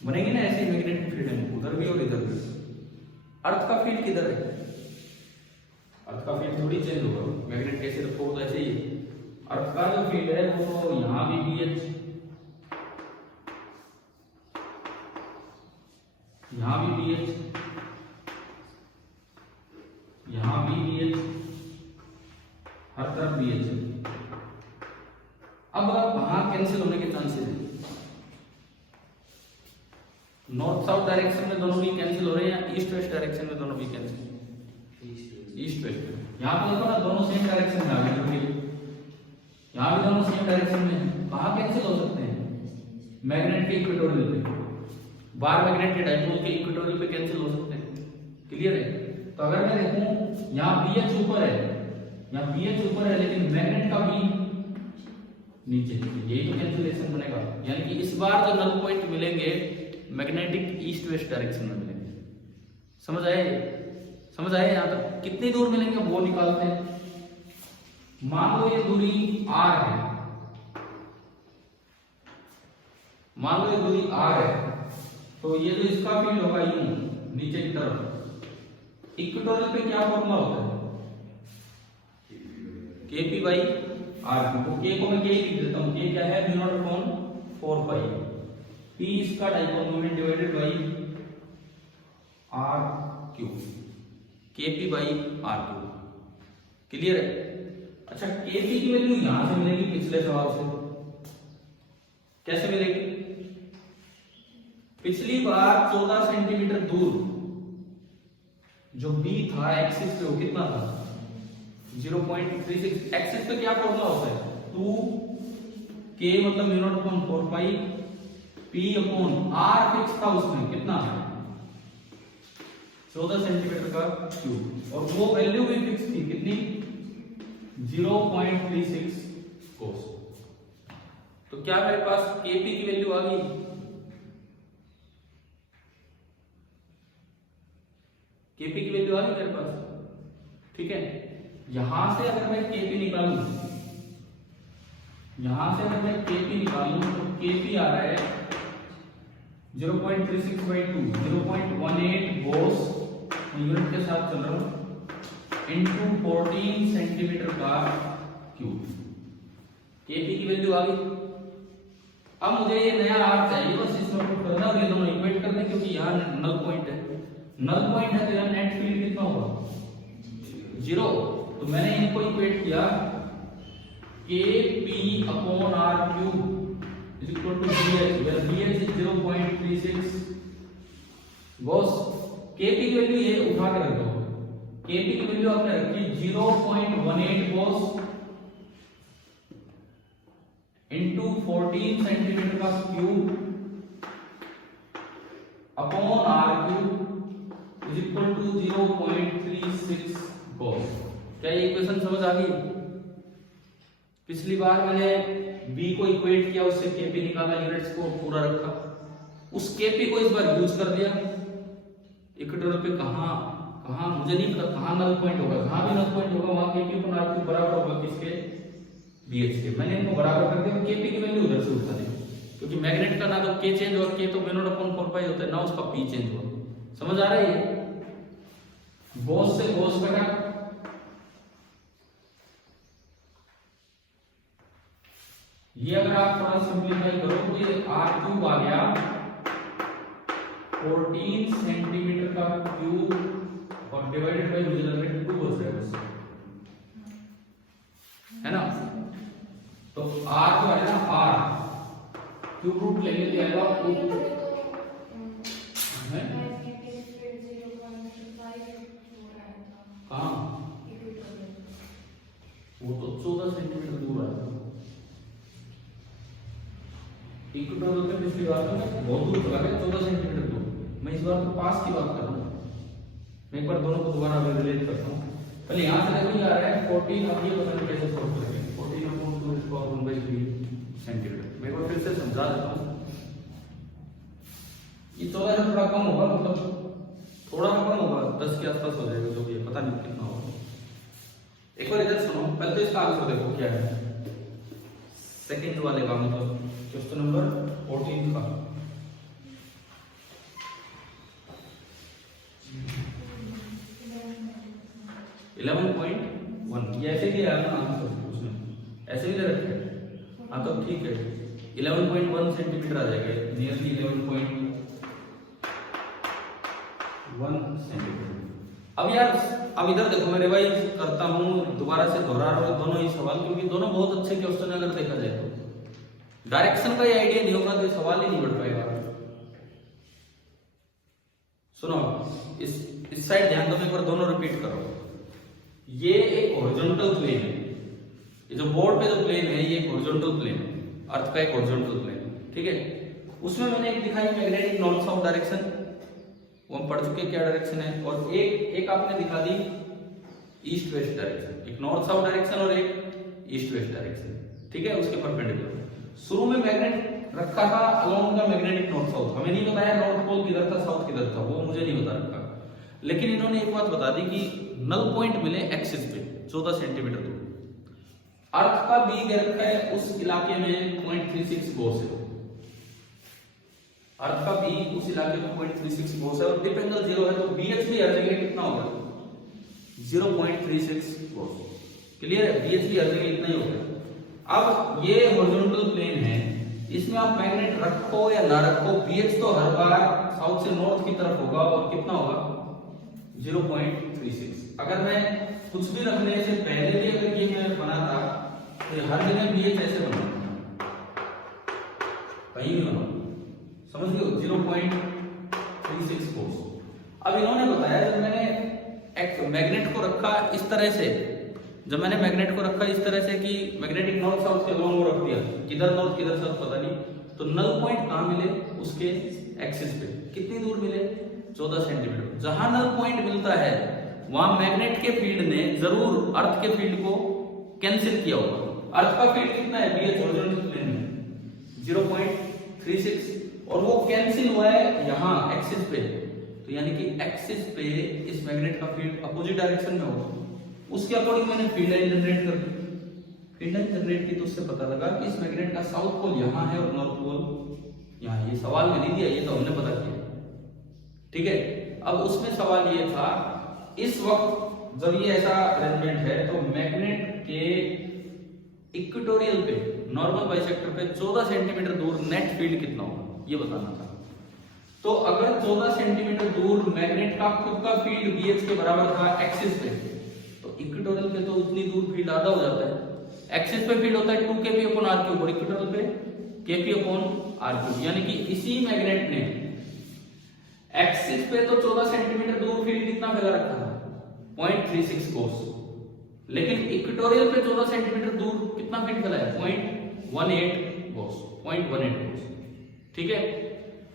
बनेगी ना ऐसी मैग्नेटिक फील्ड है उधर भी और इधर भी। अर्थ का फील्ड किधर है? अर्थ का फील्ड थोड़ी चेंज होगा, मैग्नेट कैसे रखो तो ऐसे ही। अर्थ का जो फील्ड है वो यहां भी BH, यहां भी BH, यहां भी BH, हर तरफ BH। अब कहां कैंसिल होने के चांसेस है? नॉर्थ साउथ डायरेक्शन में दोनों भी कैंसिल हो रहे हैं या ईस्ट वेस्ट डायरेक्शन में दोनों भी कैंसिल? East west. यहाँ पे देखो ना दोनों सेम डायरेक्शन में आ गए, क्योंकि यहाँ भी दोनों सेम डायरेक्शन में। कहाँ कैंसिल हो सकते हैं? मैग्नेट के इक्वेटोरियल पे, बार मैग्नेट के डायपोल के इक्वेटोरियल पे कैंसिल हो सकते हैं। क्लियर है? तो अगर मैं देखूं यहाँ BH ऊपर है, यहाँ BH ऊपर है लेकिन मैग्नेट का B नीचे, यही तो कैंसिलेशन बनेगा। यानी कि इस बार जो नल पॉइंट मिलेंगे मैग्नेटिक ईस्ट वेस्ट डायरेक्शन में मिलेंगे। समझ आए? समझ आए? यहां तक कितनी दूर मिलेंगे वो निकालते हैं। मान लो ये दूरी R है, मान लो ये दूरी R है, तो ये जो इसका फील्ड होगा यूं नीचे की तरफ, इक्वेटोरियल पे क्या फॉर्मूला होता है? KP by R। तो K को मैं K लिख देता हूं, K क्या है? μ0/4π। P इसका dipole moment divided by R3, KP by R3। Clear है? अच्छा, KP की वैल्यू यहां से मिलेगी पिछले सवाल से। कैसे मिलेगी? पिछली बार 14 सेंटीमीटर दूर जो B था एक्सिस पे, वो कितना था? 0.36। एक्सिस पे क्या फॉर्मूला होता है? 2K मतलब μ0/4π, P/R फिक्स था उसमें, कितना? 14 सेंटीमीटर का क्यूब, और वो वैल्यू भी फिक्स थी, कितनी? 0.36 कोस। तो क्या मेरे पास KP की वैल्यू आ गई? KP की वैल्यू आ गई मेरे पास। ठीक है, यहां से अगर मैं KP निकालूं, यहां से अगर मैं KP निकालूं तो KP आ रहा है 0.36/2, 0.18 बोस यूनिट के साथ चल रहा हूं इनटू 14 सेंटीमीटर का क्यूब। KP की वैल्यू आ गई। अब मुझे ये नया R चाहिए, बस इसमें पुट करना और ये दोनों इक्वेट करने, क्योंकि यहाँ नल पॉइंट है। नल पॉइंट है तो यहाँ नेट फील्ड कितना होगा? 0। तो मैंने इनको इक्वेट किया, KP/R³ is equal to BH, where BH is 0.36 boss. KP की वैल्यू ये उठा के रख दो, KP की वैल्यू आपने रखी 0.18 बॉस इनटू 14 सेंटीमीटर का cube upon R³ is equal to 0.36 boss. क्या ये इक्वेशन समझ आ गई? पिछली बार मैंने B को इक्वेट किया, उससे KP निकाला, यूनिट्स को पूरा रखा, उस KP को इस बार यूज कर दिया इक्वेटर पे। कहां मुझे नहीं पता कहां नल पॉइंट होगा, जहां भी नल पॉइंट होगा वहां KP अपॉन R³ बराबर होगा किसके? BH के। मैंने इनको बराबर कर दिया, KP की वैल्यू उधर से उठा दी, क्योंकि मैग्नेट का ना तो K चेंज हुआ, K तो μ0/4π होता है ना, उसका P चेंज हुआ। समझ आ रही है? बोस से बोस कटा, ये अगर आप थोड़ा सिंपलीफाई करो तो ये R³ आ गया 14 सेंटीमीटर का क्यूब और डिवाइडेड बाय मुझे लग रहा है 2 हो जाएगा, है ना। तो R जो है ना, R क्यूब रूट लेंगे तो आएगा कहां? वो तो 14 सेंटीमीटर दूर है इक्वेटोरियल पे। पिछली बार तो मैं बहुत दूर चला गया, 14 सेंटीमीटर दूर। मैं इस बार तो पास की बात कर रहा हूँ। मैं एक बार दोनों को दोबारा रिलेट करता हूँ पहले यहाँ से देखो ये आ रहा है 14, अब ये पता नहीं कैसे सॉल्व करेंगे। 14/2 सेंटीमीटर। मैं एक बार फिर से समझा देता हूँ। ये 14 से थोड़ा कम होगा, मतलब थोड़ा कम होगा, 10 के आसपास हो जाएगा, जो भी है पता नहीं कितना होगा। एक बार इधर सुनो, पहले तो इसका आंसर देखो क्या है। सेकंड वाले का मतलब क्वेश्चन नंबर 14 का। ये ऐसे ही है ना आंसर, उसमें ऐसे ही दे रखे हैं। हाँ तो ठीक है, 11.1 सेंटीमीटर आ जाएगा, नियरली 11.1 सेंटीमीटर। अब यार अब इधर देखो, मैं रिवाइज करता हूँ, दोबारा से दोहरा रहा हूँ दोनों ही सवाल, क्योंकि दोनों बहुत अच्छे क्वेश्चन है। अगर देखा जाए तो डायरेक्शन का ये आइडिया नहीं होगा तो सवाल ही नहीं बढ़ पाएगा। सुनो, इस साइड ध्यान दो, एक बार दोनों रिपीट करो। ये एक हॉरिजॉन्टल प्लेन है, ये जो बोर्ड पे जो प्लेन है ये एक हॉरिजॉन्टल प्लेन है, अर्थ का एक हॉरिजॉन्टल प्लेन, ठीक है। उसमें मैंने एक दिखाई मैग्नेटिक नॉर्थ साउथ डायरेक्शन, वो हम पढ़ चुके क्या डायरेक्शन है, और एक आपने दिखा दी ईस्ट वेस्ट डायरेक्शन, एक नॉर्थ साउथ डायरेक्शन और एक ईस्ट वेस्ट डायरेक्शन, ठीक है, उसके परपेंडिकुलर। शुरू में मैग्नेट रखा था along the magnetic north south, हमें नहीं बताया नॉर्थ पोल किधर था साउथ किधर था, वो मुझे नहीं बता रखा। लेकिन इन्होंने एक बात बता दी कि नल पॉइंट मिले एक्सिस पे 14 सेंटीमीटर दूर। अर्थ का बी दे रखा है उस इलाके में 0.36 गॉस है, अर्थ का बी उस इलाके में 0.36 गॉस है, और डिप एंगल 0 है, तो बीएच भी हर जगह कितना होगा 0.36 गॉस। क्लियर है, बीएच भी हर जगह इतना ही होगा। अब ये हॉरिजॉन्टल प्लेन है, इसमें आप मैग्नेट रखो या ना रखो, बीएच तो हर बार साउथ से नॉर्थ की तरफ होगा, और कितना होगा 0.36। अगर मैं कुछ भी रखने से पहले भी अगर ये मैं बनाता तो हर जगह बीएच ऐसे बना, कहीं भी बना, समझ लो 0.36 फोर्स। अब इन्होंने बताया जब मैंने एक मैग्नेट को रखा इस तरह से, जब मैंने मैग्नेट को रखा इस तरह से कि मैग्नेटिक नॉर्थ साउथ के अलोंग रख दिया, किधर नॉर्थ किधर साउथ पता नहीं, तो नल पॉइंट कहां मिले उसके एक्सिस पे, कितनी दूर मिले 14 सेंटीमीटर। जहां नल पॉइंट मिलता है वहां मैग्नेट के फील्ड ने जरूर अर्थ के फील्ड को कैंसिल किया होगा। अर्थ का फील्ड कितना है बीएच हॉरिजॉन्टल प्लेन में 0.36, और वो कैंसिल हुआ है यहां एक्सिस पे, तो यानी कि एक्सिस पे इस मैग्नेट का फील्ड अपोजिट डायरेक्शन में होगा। उसके अकॉर्डिंग मैंने फील्ड लाइन जनरेट कर दी, फील्ड लाइन जनरेट की तो उससे पता लगा कि इस मैग्नेट का साउथ पोल यहां है और नॉर्थ पोल यहां। ये सवाल में नहीं दिया, ये तो हमने पता किया, ठीक है। अब उसमें सवाल ये था, इस वक्त जब ये ऐसा अरेंजमेंट है तो मैग्नेट के इक्वेटोरियल पे नॉर्मल बाइसेक्टर पे 14 सेंटीमीटर दूर नेट फील्ड कितना होगा ये बताना था। तो अगर 14 सेंटीमीटर दूर मैग्नेट का खुद का फील्ड बीएच के बराबर था एक्सिस पे, तो इक्वेटोरियल पे तो उतनी दूर फील्ड आधा हो जाता है। एक्सिस पे फील्ड होता है 2kp/r3 और इक्वेटोरियल पे kp/r3, यानी कि इसी मैग्नेट ने एक्सिस पे तो 14 सेंटीमीटर दूर फील्ड कितना फैला रखा था 0.36 गॉस, लेकिन इक्वेटोरियल पे 14 सेंटीमीटर दूर कितना फील्ड फैला है 0.18 गॉस, 0.18 गॉस, ठीक है।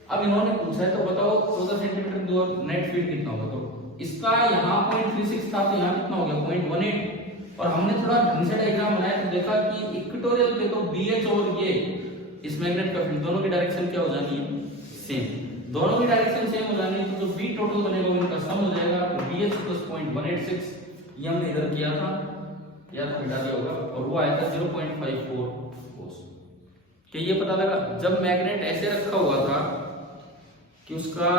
अब इन्होंने पूछा है तो बताओ 14 सेंटीमीटर दूर नेट फील्ड कितना होगा, तो इसका यहाँ 0.36 था तो यहाँ कितना हो गया 0.18, और हमने थोड़ा ढंग से डायग्राम बनाया तो देखा कि इक्वेटोरियल पे तो बीएच और ये इस मैग्नेट का फील्ड दोनों की डायरेक्शन क्या हो जानी है सेम, दोनों की डायरेक्शन सेम हो जानी है, तो जो बी टोटल बनेगा इनका सम हो जाएगा, तो BH + 0.186 ये हमने इधर किया था, या तो हटा दिया होगा, और वो आया था 0.54 कोस। कि ये पता लगा जब मैग्नेट ऐसे रखा हुआ था कि उसका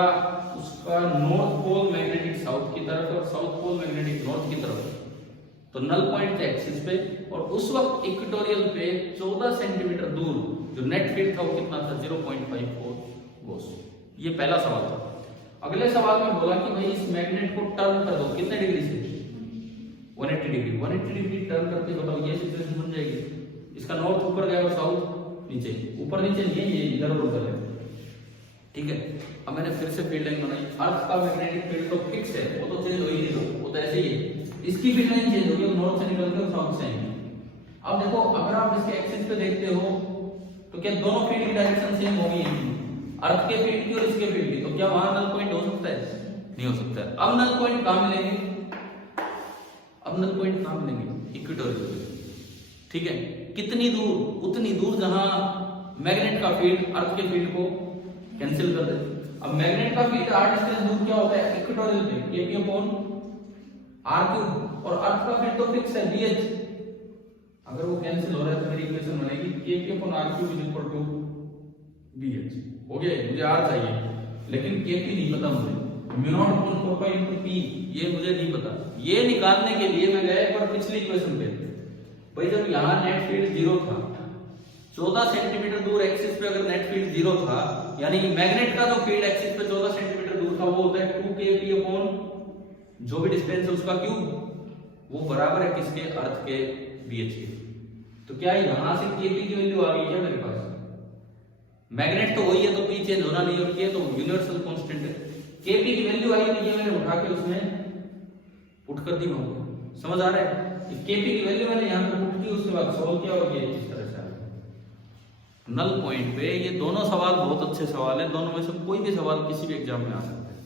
नॉर्थ पोल मैग्नेटिक साउथ की तरफ और साउथ पोल मैग्नेटिक नॉर्थ की तरफ, तो नल पॉइंट थे एक्सिस पे, और उस वक्त इक्वेटोरियल पे 14 सेंटीमीटर दूर जो नेट फील्ड था वो कितना था 0.54 गॉस। ये पहला सवाल था। अगले सवाल में बोला कि भाई इस मैग्नेट को टर्न कर दो, कितने डिग्री से 180 डिग्री, 180 डिग्री टर्न करके बताओ ये सिचुएशन बन जाएगी। इसका नॉर्थ ऊपर गया और साउथ नीचे, ऊपर नीचे नहीं है, ये इधर और उधर है, ठीक है। अब मैंने फिर से फील्ड लाइन बनाई, अर्थ का मैग्नेटिक फील्ड तो फिक्स है, वो तो चेंज हो ही नहीं, वो तो ऐसे ही है। इसकी फील्ड लाइन चेंज होगी, नॉर्थ से निकल कर साउथ से आएंगे। अब देखो अगर आप इसके एक्सिस पे देखते हो तो क्या दोनों फील्ड की डायरेक्शन सेम होगी, अर्थ के फील्ड की और इसके फील्ड की, तो क्या वहां नल पॉइंट हो सकता है? नहीं हो सकता है। अब नल पॉइंट कहां मिलेंगे? अब अब नल पॉइंट कहाँ मिलेंगे? इक्वेटोरियल। ठीक है, कितनी दूर? उतनी दूर जहां मैग्नेट का फील्ड अर्थ के फील्ड को कैंसिल कर दे। अब मैग्नेट का फील्ड r डिस्टेंस दूर क्या होता है? इक्वेटोरियल पे kp अपॉन r क्यूब, और अर्थ का फील्ड तो फिक्स है bh। अगर वो कैंसिल हो रहा है तो मेरी इक्वेशन बनेगी kp upon r cube is equal to bh। हो गया, मुझे r चाहिए लेकिन kp नहीं पता मुझे, म्यू नॉट अपॉन 4 पाई इनटू p ये मुझे नहीं पता। ये निकालने के लिए मैं गया एक बार पिछली इक्वेशन पे। भाई जब यहाँ नेट फील्ड 0 था, 14 सेंटीमीटर दूर एक्सिस पे अगर नेट फील्ड 0 था, यानी कि मैग्नेट का जो फील्ड एक्सिस पे 14 सेंटीमीटर दूर था वो होता है 2kp अपॉन जो भी डिस्टेंस है उसका क्यूब, वो बराबर है किसके? अर्थ के bh के। तो क्या यहां से kp की वैल्यू आ गई क्या मेरे पास? मैग्नेट तो वही है तो p चेंज होना नहीं, और k तो यूनिवर्सल कांस्टेंट है। kp की वैल्यू आई तो ये मैंने उठा के उसमें पुट कर दी। वहां समझ आ रहा है? kp की वैल्यू मैंने यहां पे पुट की, उसके बाद सॉल्व किया और ये इस तरह से आ गया नल पॉइंट पे। ये दोनों सवाल बहुत अच्छे सवाल है, दोनों में से कोई भी सवाल किसी भी एग्जाम में आ सकता है।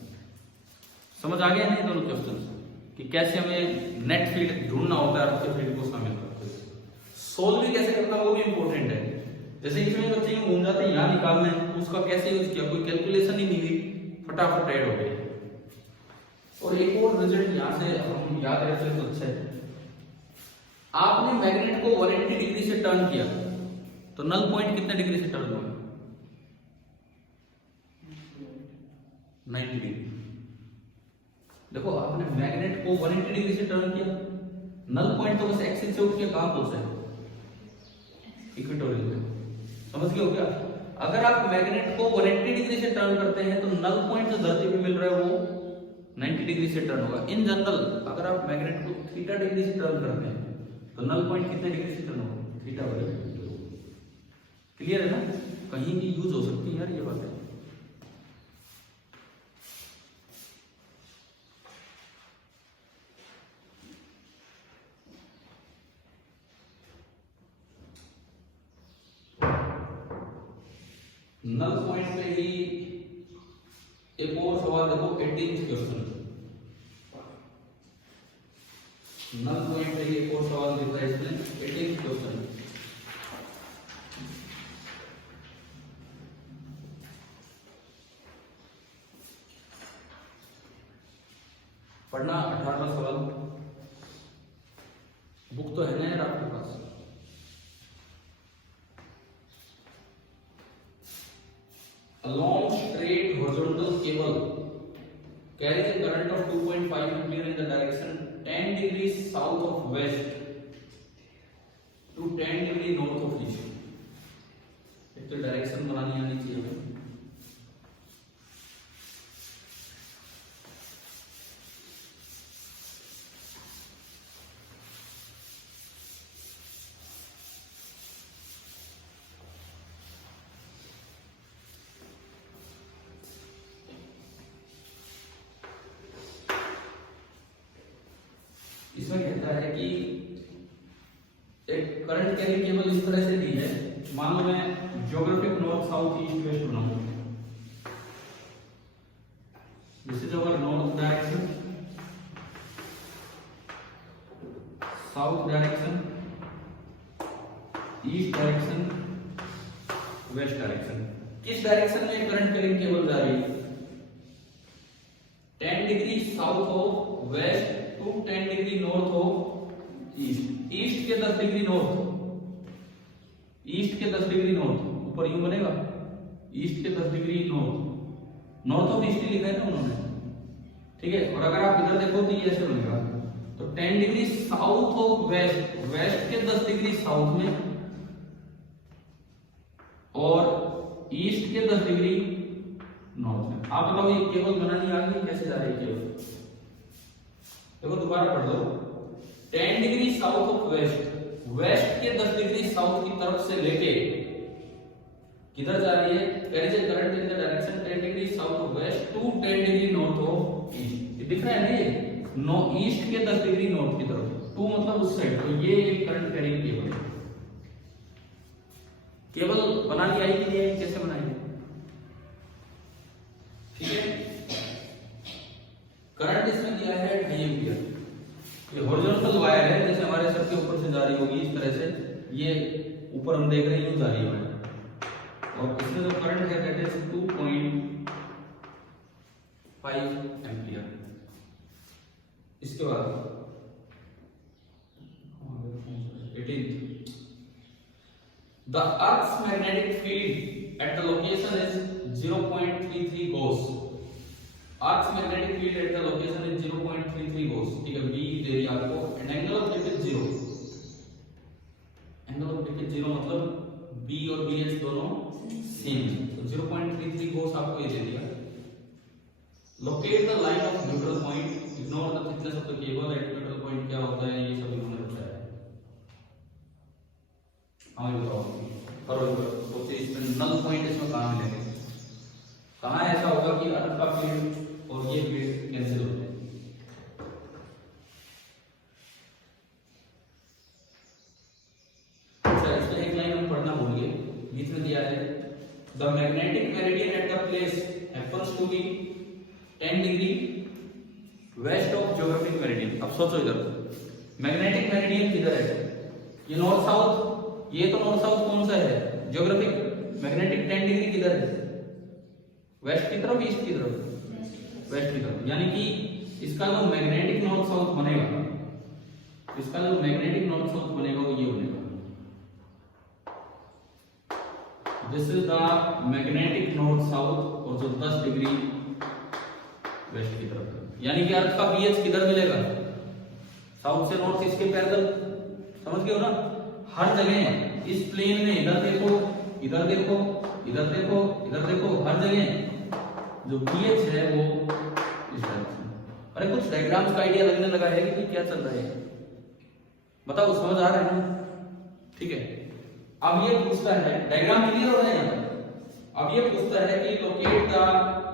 समझ आ गया नहीं दोनों क्वेश्चन कि कैसे हमें नेट फील्ड ढूंढना होता है, अर्थ के फील्ड को शामिल करते हुए। सोल्व भी कैसे करना है वो भी इंपॉर्टेंट है। जैसे इसमें बच्चे घूम जाते हैं यहाँ निकालना है, तो उसका कैसे यूज किया? कोई कैलकुलेशन ही नहीं हुई, फटाफट ऐड हो गई। और एक और रिजल्ट यहाँ से हम याद रखते हैं तो अच्छा है। आपने मैग्नेट को 180 डिग्री से टर्न किया तो नल पॉइंट कितने डिग्री से टर्न होगा? 90 डिग्री। देखो आपने मैग्नेट को 180 डिग्री से टर्न किया, नल पॉइंट तो बस एक्सिस से उठ के कहां पहुंचा है? इक्वेटोरियल पे। समझ गए हो क्या? अगर आप मैग्नेट को 180 डिग्री से टर्न करते हैं तो नल पॉइंट जो धरती पे मिल रहा है वो 90 डिग्री से टर्न होगा। इन जनरल अगर आप मैग्नेट को थीटा डिग्री से टर्न करते हैं तो नल पॉइंट कितने डिग्री से टर्न होगा? थीटा बराबर। क्लियर है ना? कहीं भी यूज हो सकती है यार ये बात है। नल पॉइंट पे ही एक और सवाल देखो, 18th क्वेश्चन। नल पॉइंट पे ही एक और सवाल दिख रहा है इसमें, 18th क्वेश्चन। पढ़ना 18वां सवाल। बुक तो है ना यार आपके पास? A long straight horizontal cable carries a current of 2.5 ampere in the direction 10 degrees south of west to 10 degree north of east। एक तो डायरेक्शन बनानी आनी चाहिए हमें। इसमें कहता है कि एक करंट कैरिंग केबल इस तरह से दी है, मान लो मैं geographic north south east west बनाऊं। This is our north direction, south direction, east direction, west direction. किस डायरेक्शन में करंट कैरिंग केबल जा रही है? 10 degree south of west to 10 degree north of east. East के 10 डिग्री नॉर्थ, ईस्ट के 10 degree north, ऊपर यूं बनेगा ईस्ट के 10 degree north, north of east लिखा है ना उन्होंने, ठीक है। और अगर आप इधर देखो तो ये ऐसे बनेगा, तो 10 degree south of west, west के 10 डिग्री साउथ में और ईस्ट के 10 डिग्री नॉर्थ में। आप बताओ ये केबल बनानी आ गई, कैसे जा रही है केबल? देखो दोबारा पढ़ लो, 10 degree south of west, west के 10 डिग्री साउथ की तरफ से लेके किधर जा रही है? Carries a current in the direction 10 degree south of west to 10 degree north of east. ये दिख रहा है ना, ये नो ईस्ट के 10 डिग्री नॉर्थ की तरफ, टू मतलब उस साइड। तो ये एक करंट कैरिंग केबल है। केबल बनानी आई कि नहीं, कैसे बनाएंगे? ठीक है, करंट इसमें दिया है 2 एम्पियर, ये हॉरिजॉन्टल वायर है, जैसे हमारे सर के ऊपर से जा रही होगी इस तरह से, ये ऊपर हम देख रहे हैं यूं जा रही है वायर, और इसमें जो करंट है दैट इज 2.5 एम्पियर। इसके बाद 18th, the earth's magnetic field at the location is 0.33 Gauss। earth's magnetic field at the location is 0.33 Gauss, ठीक है, B दे दिया आपको, and angle of limit 0, angle of limit 0 मतलब B और BH दोनों same है, तो 0.33 Gauss आपको ये दे दिया। locate the line of neutral point, ignore the thickness of the cable, and neutral point क्या होता है ये सब इन्होंने बताया है। हमें बताओ करो, सोचिए इसमें नल पॉइंट इसमें कहाँ मिलेंगे, कहाँ ऐसा होगा कि अर्थ का फील्ड और ये फील्ड कैंसिल होते हैं। अच्छा, इसमें एक लाइन हम पढ़ना भूल गए, बीच में दिया है the magnetic meridian at the place happens to be 10 degree west of geographic meridian. अब सोचो इधर मैग्नेटिक मेरिडियन किधर है, ये नॉर्थ साउथ, ये तो नॉर्थ साउथ कौन सा है ज्योग्राफिक, मैग्नेटिक 10 डिग्री किधर है, वेस्ट की तरफ, ईस्ट की तरफ, वेस्ट की तरफ, यानी कि इसका जो मैग्नेटिक नॉर्थ साउथ बनेगा, इसका जो मैग्नेटिक नॉर्थ साउथ बनेगा वो ये बनेगा, this is the magnetic north south, और जो 10 डिग्री वेस्ट की तरफ, यानी कि अर्थ का पीएच किधर मिलेगा, साउथ से नॉर्थ, इसके पैरेलल, समझ गए हो ना, हर जगह इस प्लेन में, इधर देखो, इधर देखो, इधर देखो, इधर देखो, हर जगह जो पीएच है वो इस तरह से। अरे कुछ डायग्राम्स का आइडिया लगने लगा है कि क्या चल रहा है, बताओ, समझ आ रहा है ना, ठीक है। अब ये पूछता है, डायग्राम क्लियर हो रहा है, अब ये पूछता है कि लोकेट द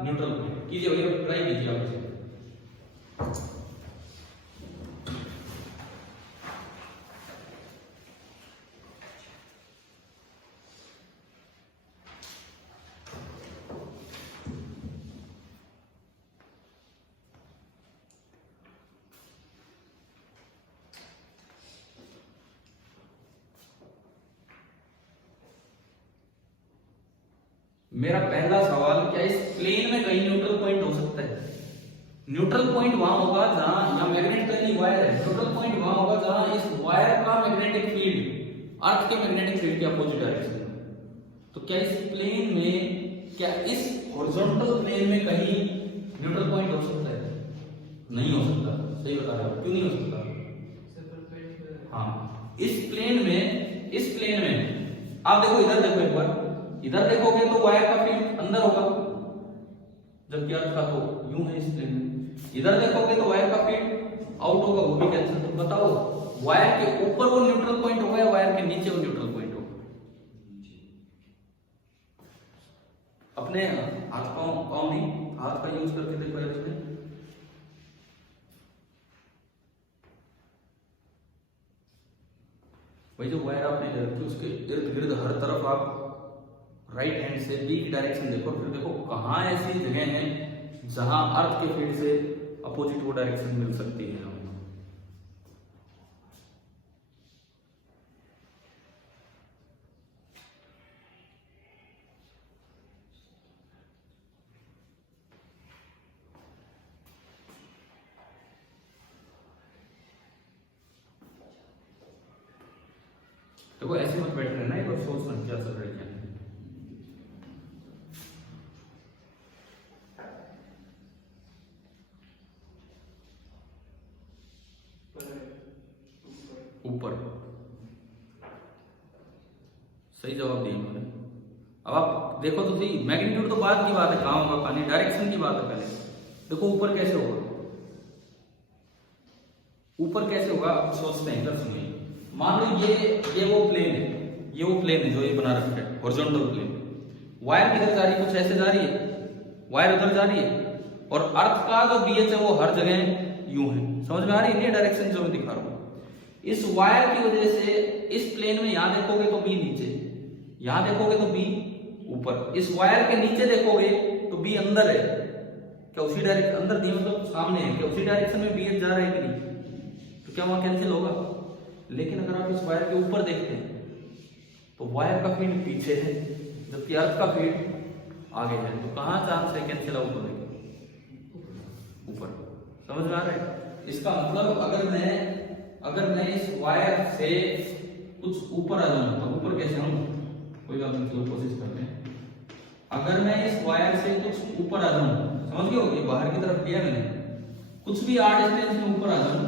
न्यूट्रल पॉइंट, कीजिए भैया, ट्राई कीजिए आप इसे। मेरा पहला सवाल, क्या इस प्लेन में कहीं न्यूट्रल पॉइंट हो सकता है? न्यूट्रल पॉइंट वहां होगा जहां यहां मैग्नेट का नहीं वायर है, न्यूट्रल पॉइंट वहां होगा जहां इस वायर का मैग्नेटिक फील्ड अर्थ के मैग्नेटिक फील्ड के अपोजिट डायरेक्शन में। तो क्या इस प्लेन में, क्या इस हॉरिजॉन्टल प्लेन में कहीं न्यूट्रल पॉइंट हो सकता है? नहीं हो सकता, सही बता रहा हूं, क्यों नहीं हो सकता? हाँ, इस प्लेन में आप देखो, इधर देखो एक बार, इधर देखोगे तो वायर का फील्ड अंदर होगा, जबकि अर्थ का तो यूं है इस प्लेन में। इधर देखोगे तो वायर का फील्ड आउट होगा, वो भी कैंसिल। तो बताओ, वायर के ऊपर वो न्यूट्रल पॉइंट होगा या वायर के नीचे वो न्यूट्रल पॉइंट होगा? अपने हाथ पांव नहीं, हाथ का यूज करके देखो इसमें, भाई जो वायर आपने रखी उसके इर्द गिर्द हर तरफ आप राइट हैंड से बी की डायरेक्शन देखो, फिर देखो कहाँ ऐसी जगह है जहां अर्थ के फील्ड से अपोजिट वो डायरेक्शन मिल सकती है। देखो ऐसे मत बैठ रहना, एक बार सोचना क्या चल रही है। ऊपर, सही जवाब दिया मैंने। अब आप देखो तो सही, मैग्नीट्यूड तो बाद की बात है, कहां होगा पानी, डायरेक्शन की बात है पहले। देखो ऊपर कैसे होगा, ऊपर कैसे होगा, आप सोचते हैं, इधर सुनिए। मान लो ये वो प्लेन है, ये वो प्लेन है जो ये बना रखा है, हॉरिजॉन्टल प्लेन। वायर किधर जा रही है, कुछ ऐसे जा रही है, वायर उधर जा रही है, और अर्थ का जो बीएच है वो हर जगह यूं है। समझ में आ रही है ये डायरेक्शन जो मैं दिखा रहा हूं? इस वायर की वजह से इस प्लेन में यहां देखोगे तो बी नीचे, यहां देखोगे तो बी ऊपर, इस वायर के नीचे देखोगे तो बी अंदर है। क्या उसी डायरेक्शन अंदर दी मतलब सामने है, क्या उसी डायरेक्शन में बीएच जा रहा है कि नहीं? तो तो क्या वहां कैंसिल होगा? लेकिन अगर आप इस वायर के ऊपर देखते हैं तो वायर का फील्ड पीछे है जबकि अर्थ का फील्ड आगे है, तो कहां चांस है कैंसिल आउट होने का? ऊपर। समझ में आ रहा है? इसका मतलब अगर मैं इस वायर से कुछ ऊपर आ जाऊं, तो ऊपर कैसे आऊं? कोई बात नहीं, चलो कोशिश करते हैं। अगर मैं इस वायर से कुछ ऊपर आ जाऊं, समझ गए हो, ये बाहर की तरफ लिया मैंने, कुछ भी r डिस्टेंस में ऊपर आ जाऊं,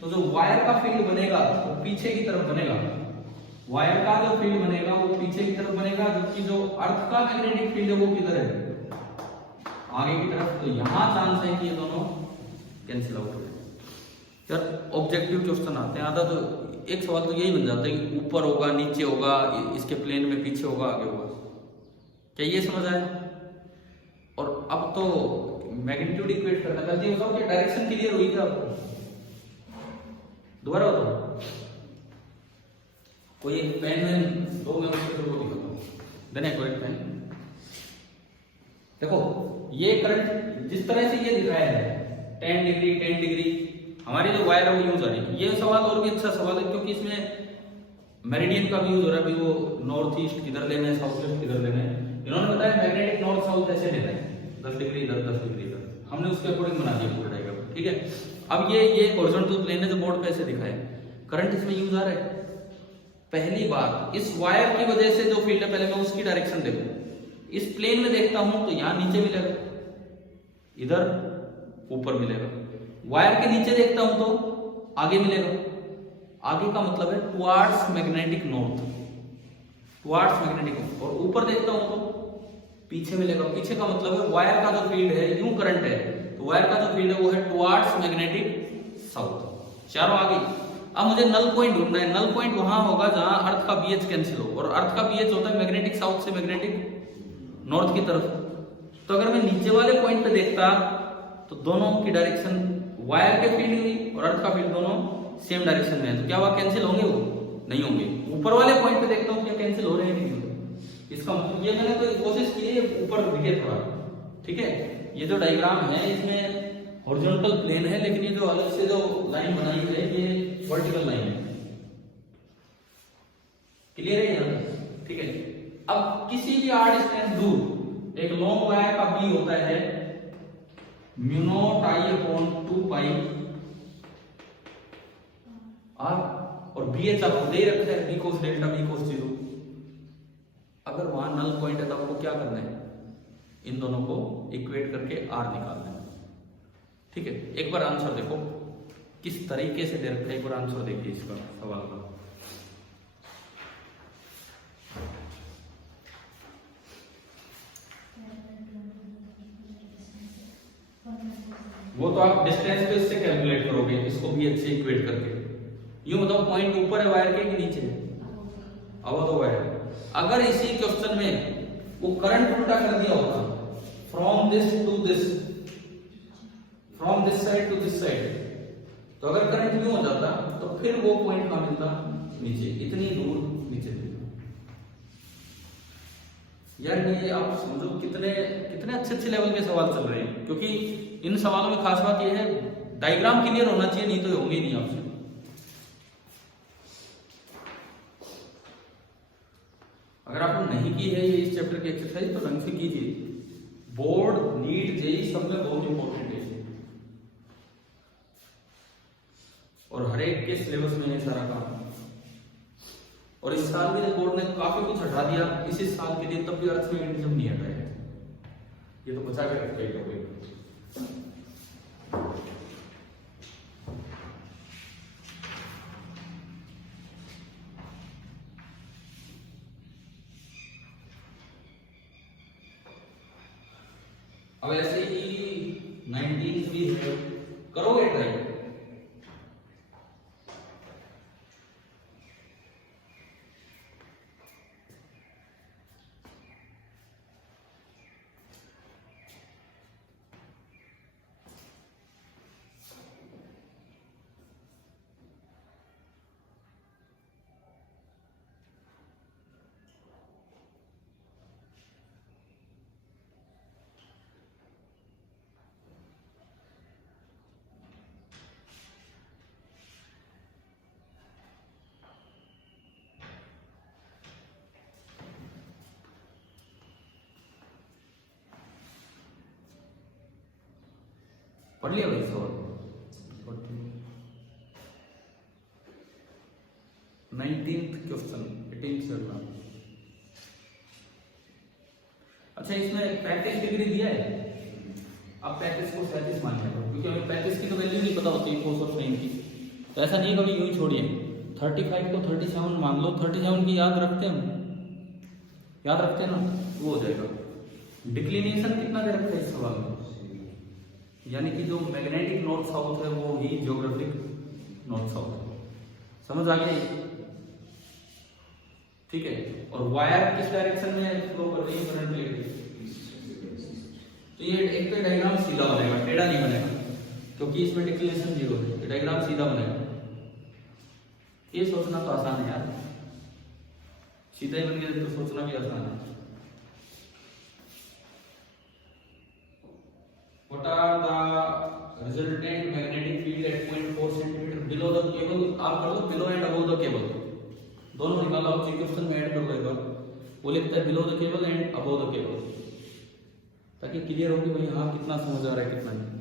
तो जो वायर का फील्ड बनेगा वो पीछे की तरफ बनेगा। वायर का जो फील्ड बनेगा वो पीछे की तरफ बनेगा, जबकि जो अर्थ का मैग्नेटिक फील्ड है वो किधर है? आगे की तरफ। तो यहां चांस है कि ये दोनों कैंसिल आउट हो जाए। यार ऑब्जेक्टिव क्वेश्चन आते हैं, आधा तो एक सवाल तो यही बन जाता है कि ऊपर होगा, नीचे होगा, इसके प्लेन में पीछे होगा, आगे होगा। क्या ये समझ आया? और अब तो मैग्नीट्यूड इक्वेट करना है। जल्दी बताओ कि डायरेक्शन क्लियर हुई क्या आपको? दोबारा बताओ। कोई एक पेन है दो, मैं उसको दिखाता हूँ। देने कोई पेन। देखो ये करंट जिस तरह से ये दिखाया है 10 डिग्री 10 डिग्री, हमारी जो वायर है वो यूज आ रही है। ये सवाल और भी अच्छा सवाल है क्योंकि इसमें मेरिडियन का भी यूज हो रहा है, भी वो नॉर्थ ईस्ट किधर लेना है, साउथ ईस्ट किधर लेना है। इन्होंने बताया मैग्नेटिक नॉर्थ साउथ ऐसे लेना है, 10 डिग्री इधर 10 डिग्री इधर। हमने उसके अकॉर्डिंग बना दिया पूरा डायग्राम, ठीक है। अब ये हॉरिजॉन्टल प्लेन है जो बोर्ड पे ऐसे दिखाया है, करंट इसमें यूज आ रहा है। पहली बात, इस वायर की वजह से जो फील्ड है, पहले मैं उसकी डायरेक्शन देखूं। इस प्लेन में देखता हूं तो यहां नीचे मिलेगा, इधर ऊपर मिलेगा। वायर के नीचे देखता हूं तो आगे मिलेगा। आगे का मतलब है towards magnetic north, towards magnetic north. और ऊपर देखता हूं तो पीछे मिलेगा। पीछे का मतलब है वायर का जो फील्ड है, यूं करंट है तो वायर का जो फील्ड है वो है टुवार्ड्स मैग्नेटिक साउथ। चारों आगे। अब मुझे नल पॉइंट ढूंढना है। नल पॉइंट वहां होगा जहां अर्थ का बीएच कैंसिल हो, और अर्थ का बीएच होता है मैग्नेटिक साउथ से मैग्नेटिक नॉर्थ की तरफ। तो अगर मैं नीचे वाले पॉइंट पे देखता तो दोनों की डायरेक्शन, वायर के फील्ड हुई और अर्थ का फील्ड दोनों सेम डायरेक्शन में है, तो क्या वह कैंसिल होंगे? वो नहीं होंगे। ऊपर वाले पॉइंट पे देखता हूँ क्या कैंसिल हो रहे हैं कि नहीं हो रहे। इसका मतलब ये मैंने तो कोशिश की है ऊपर दिखे थोड़ा, ठीक है। ये जो डायग्राम है इसमें हॉरिजॉन्टल प्लेन है, लेकिन ये जो अलग से जो लाइन बनाई हुई है ये वर्टिकल लाइन है। क्लियर है यहाँ? ठीक है। अब किसी भी r डिस्टेंस दूर एक लॉन्ग वायर का b होता है mu naught i upon 2 pi r, और bh आपको दे रखा है b cos delta b cos 0। अगर वहां नल पॉइंट है तो आपको क्या करना है? इन दोनों को इक्वेट करके r निकालना है, ठीक है। एक बार आंसर देखो किस तरीके से दे रखा है, एक बार आंसर देखिए इसका सवाल का। वो तो आप डिस्टेंस पे इससे कैलकुलेट करोगे, इसको भी अच्छे इक्वेट करके। यूं बताओ पॉइंट ऊपर है वायर के कि नीचे है? अब तो वायर। अगर इसी क्वेश्चन में वो करंट उल्टा कर दिया होता, from this to this, from this side to this side, तो अगर करंट यूं हो जाता तो फिर वो पॉइंट कहां मिलता? नीचे, इतनी दूर नीचे मिलता। यार ये आप समझो कितने कितने अच्छे अच्छे लेवल के सवाल चल रहे हैं, क्योंकि इन सवालों में खास बात यह है डायग्राम क्लियर होना चाहिए, नहीं तो होंगे ही नहीं आपसे। अगर आपने नहीं की है ये इस चैप्टर की एक्सरसाइज तो ढंग से कीजिए। बोर्ड, नीट, जेईई सब में बहुत इंपॉर्टेंट है और हर एक के सिलेबस में है सारा काम। और इस साल भी बोर्ड ने काफी कुछ हटा दिया इसी साल के लिए, तब भी अर्थ मैग्नेटिज्म नहीं हटाया। ये तो बचा के रखते ही। अब ऐसे ही 19 भी है, करोगे ट्राई? पढ़ लिया भाई सवाल? 19th क्वेश्चन 18th से अगला। अच्छा इसमें 35 डिग्री दिया है, अब 35 को 37 मान लिया क्योंकि हमें 35 की तो वैल्यू नहीं पता होती कोस ऑफ साइन की, तो ऐसा नहीं कभी यूं छोड़िए। 35 को 37 मान लो, 37 की याद रखते हैं हम, याद रखते हैं ना, वो हो जाएगा। डिक्लिनेशन कितना दे रखते हैं इस सवाल में, यानी कि जो मैग्नेटिक नॉर्थ साउथ है वो ही ज्योग्राफिक नॉर्थ साउथ है, समझ आ गई? ठीक है। और वायर किस डायरेक्शन में फ्लो कर रही है करंट लेके, तो ये एक तो डायग्राम सीधा बनेगा, टेढ़ा नहीं बनेगा क्योंकि इसमें डिक्लिनेशन 0 है, तो डायग्राम सीधा बनेगा। ये सोचना तो आसान है यार, सीधा ही बन गया तो सोचना भी आसान है। What are the resultant magnetic field at 0.4 centimeter below the cable? आप कर लो below and above the cable, दोनों निकालो आप, क्वेश्चन में ऐड कर लो एक बार। वो लिखता है below the cable and above the cable, ताकि क्लियर हो कि भाई हाँ कितना समझ आ रहा है कितना नहीं।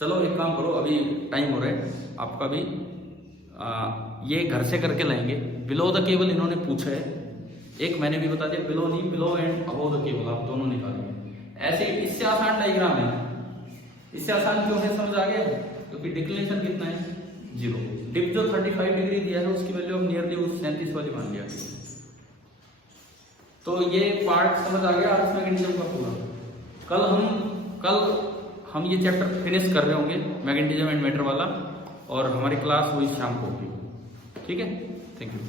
चलो एक काम करो, अभी टाइम हो रहा है आपका भी, ये घर से करके लाएंगे। बिलो द केबल इन्होंने पूछा है, एक मैंने भी बता दिया, बिलो नहीं below and above the cable आप दोनों निकालेंगे। ऐसे इससे आसान डायग्राम है, इससे आसान क्यों है समझ आ गया, क्योंकि डिक्लिनेशन कितना है 0, डिप जो 35 डिग्री दिया है उसकी वैल्यू हम नियरली उस 37 वाली मान लिया। तो ये पार्ट समझ आ गया अर्थ मैग्नेटिज्म का पूरा। कल हम ये चैप्टर फिनिश कर रहे होंगे मैग्नेटिज्म एंड मैटर वाला, और हमारी क्लास हुई शाम को होगी। ठीक है, थैंक यू।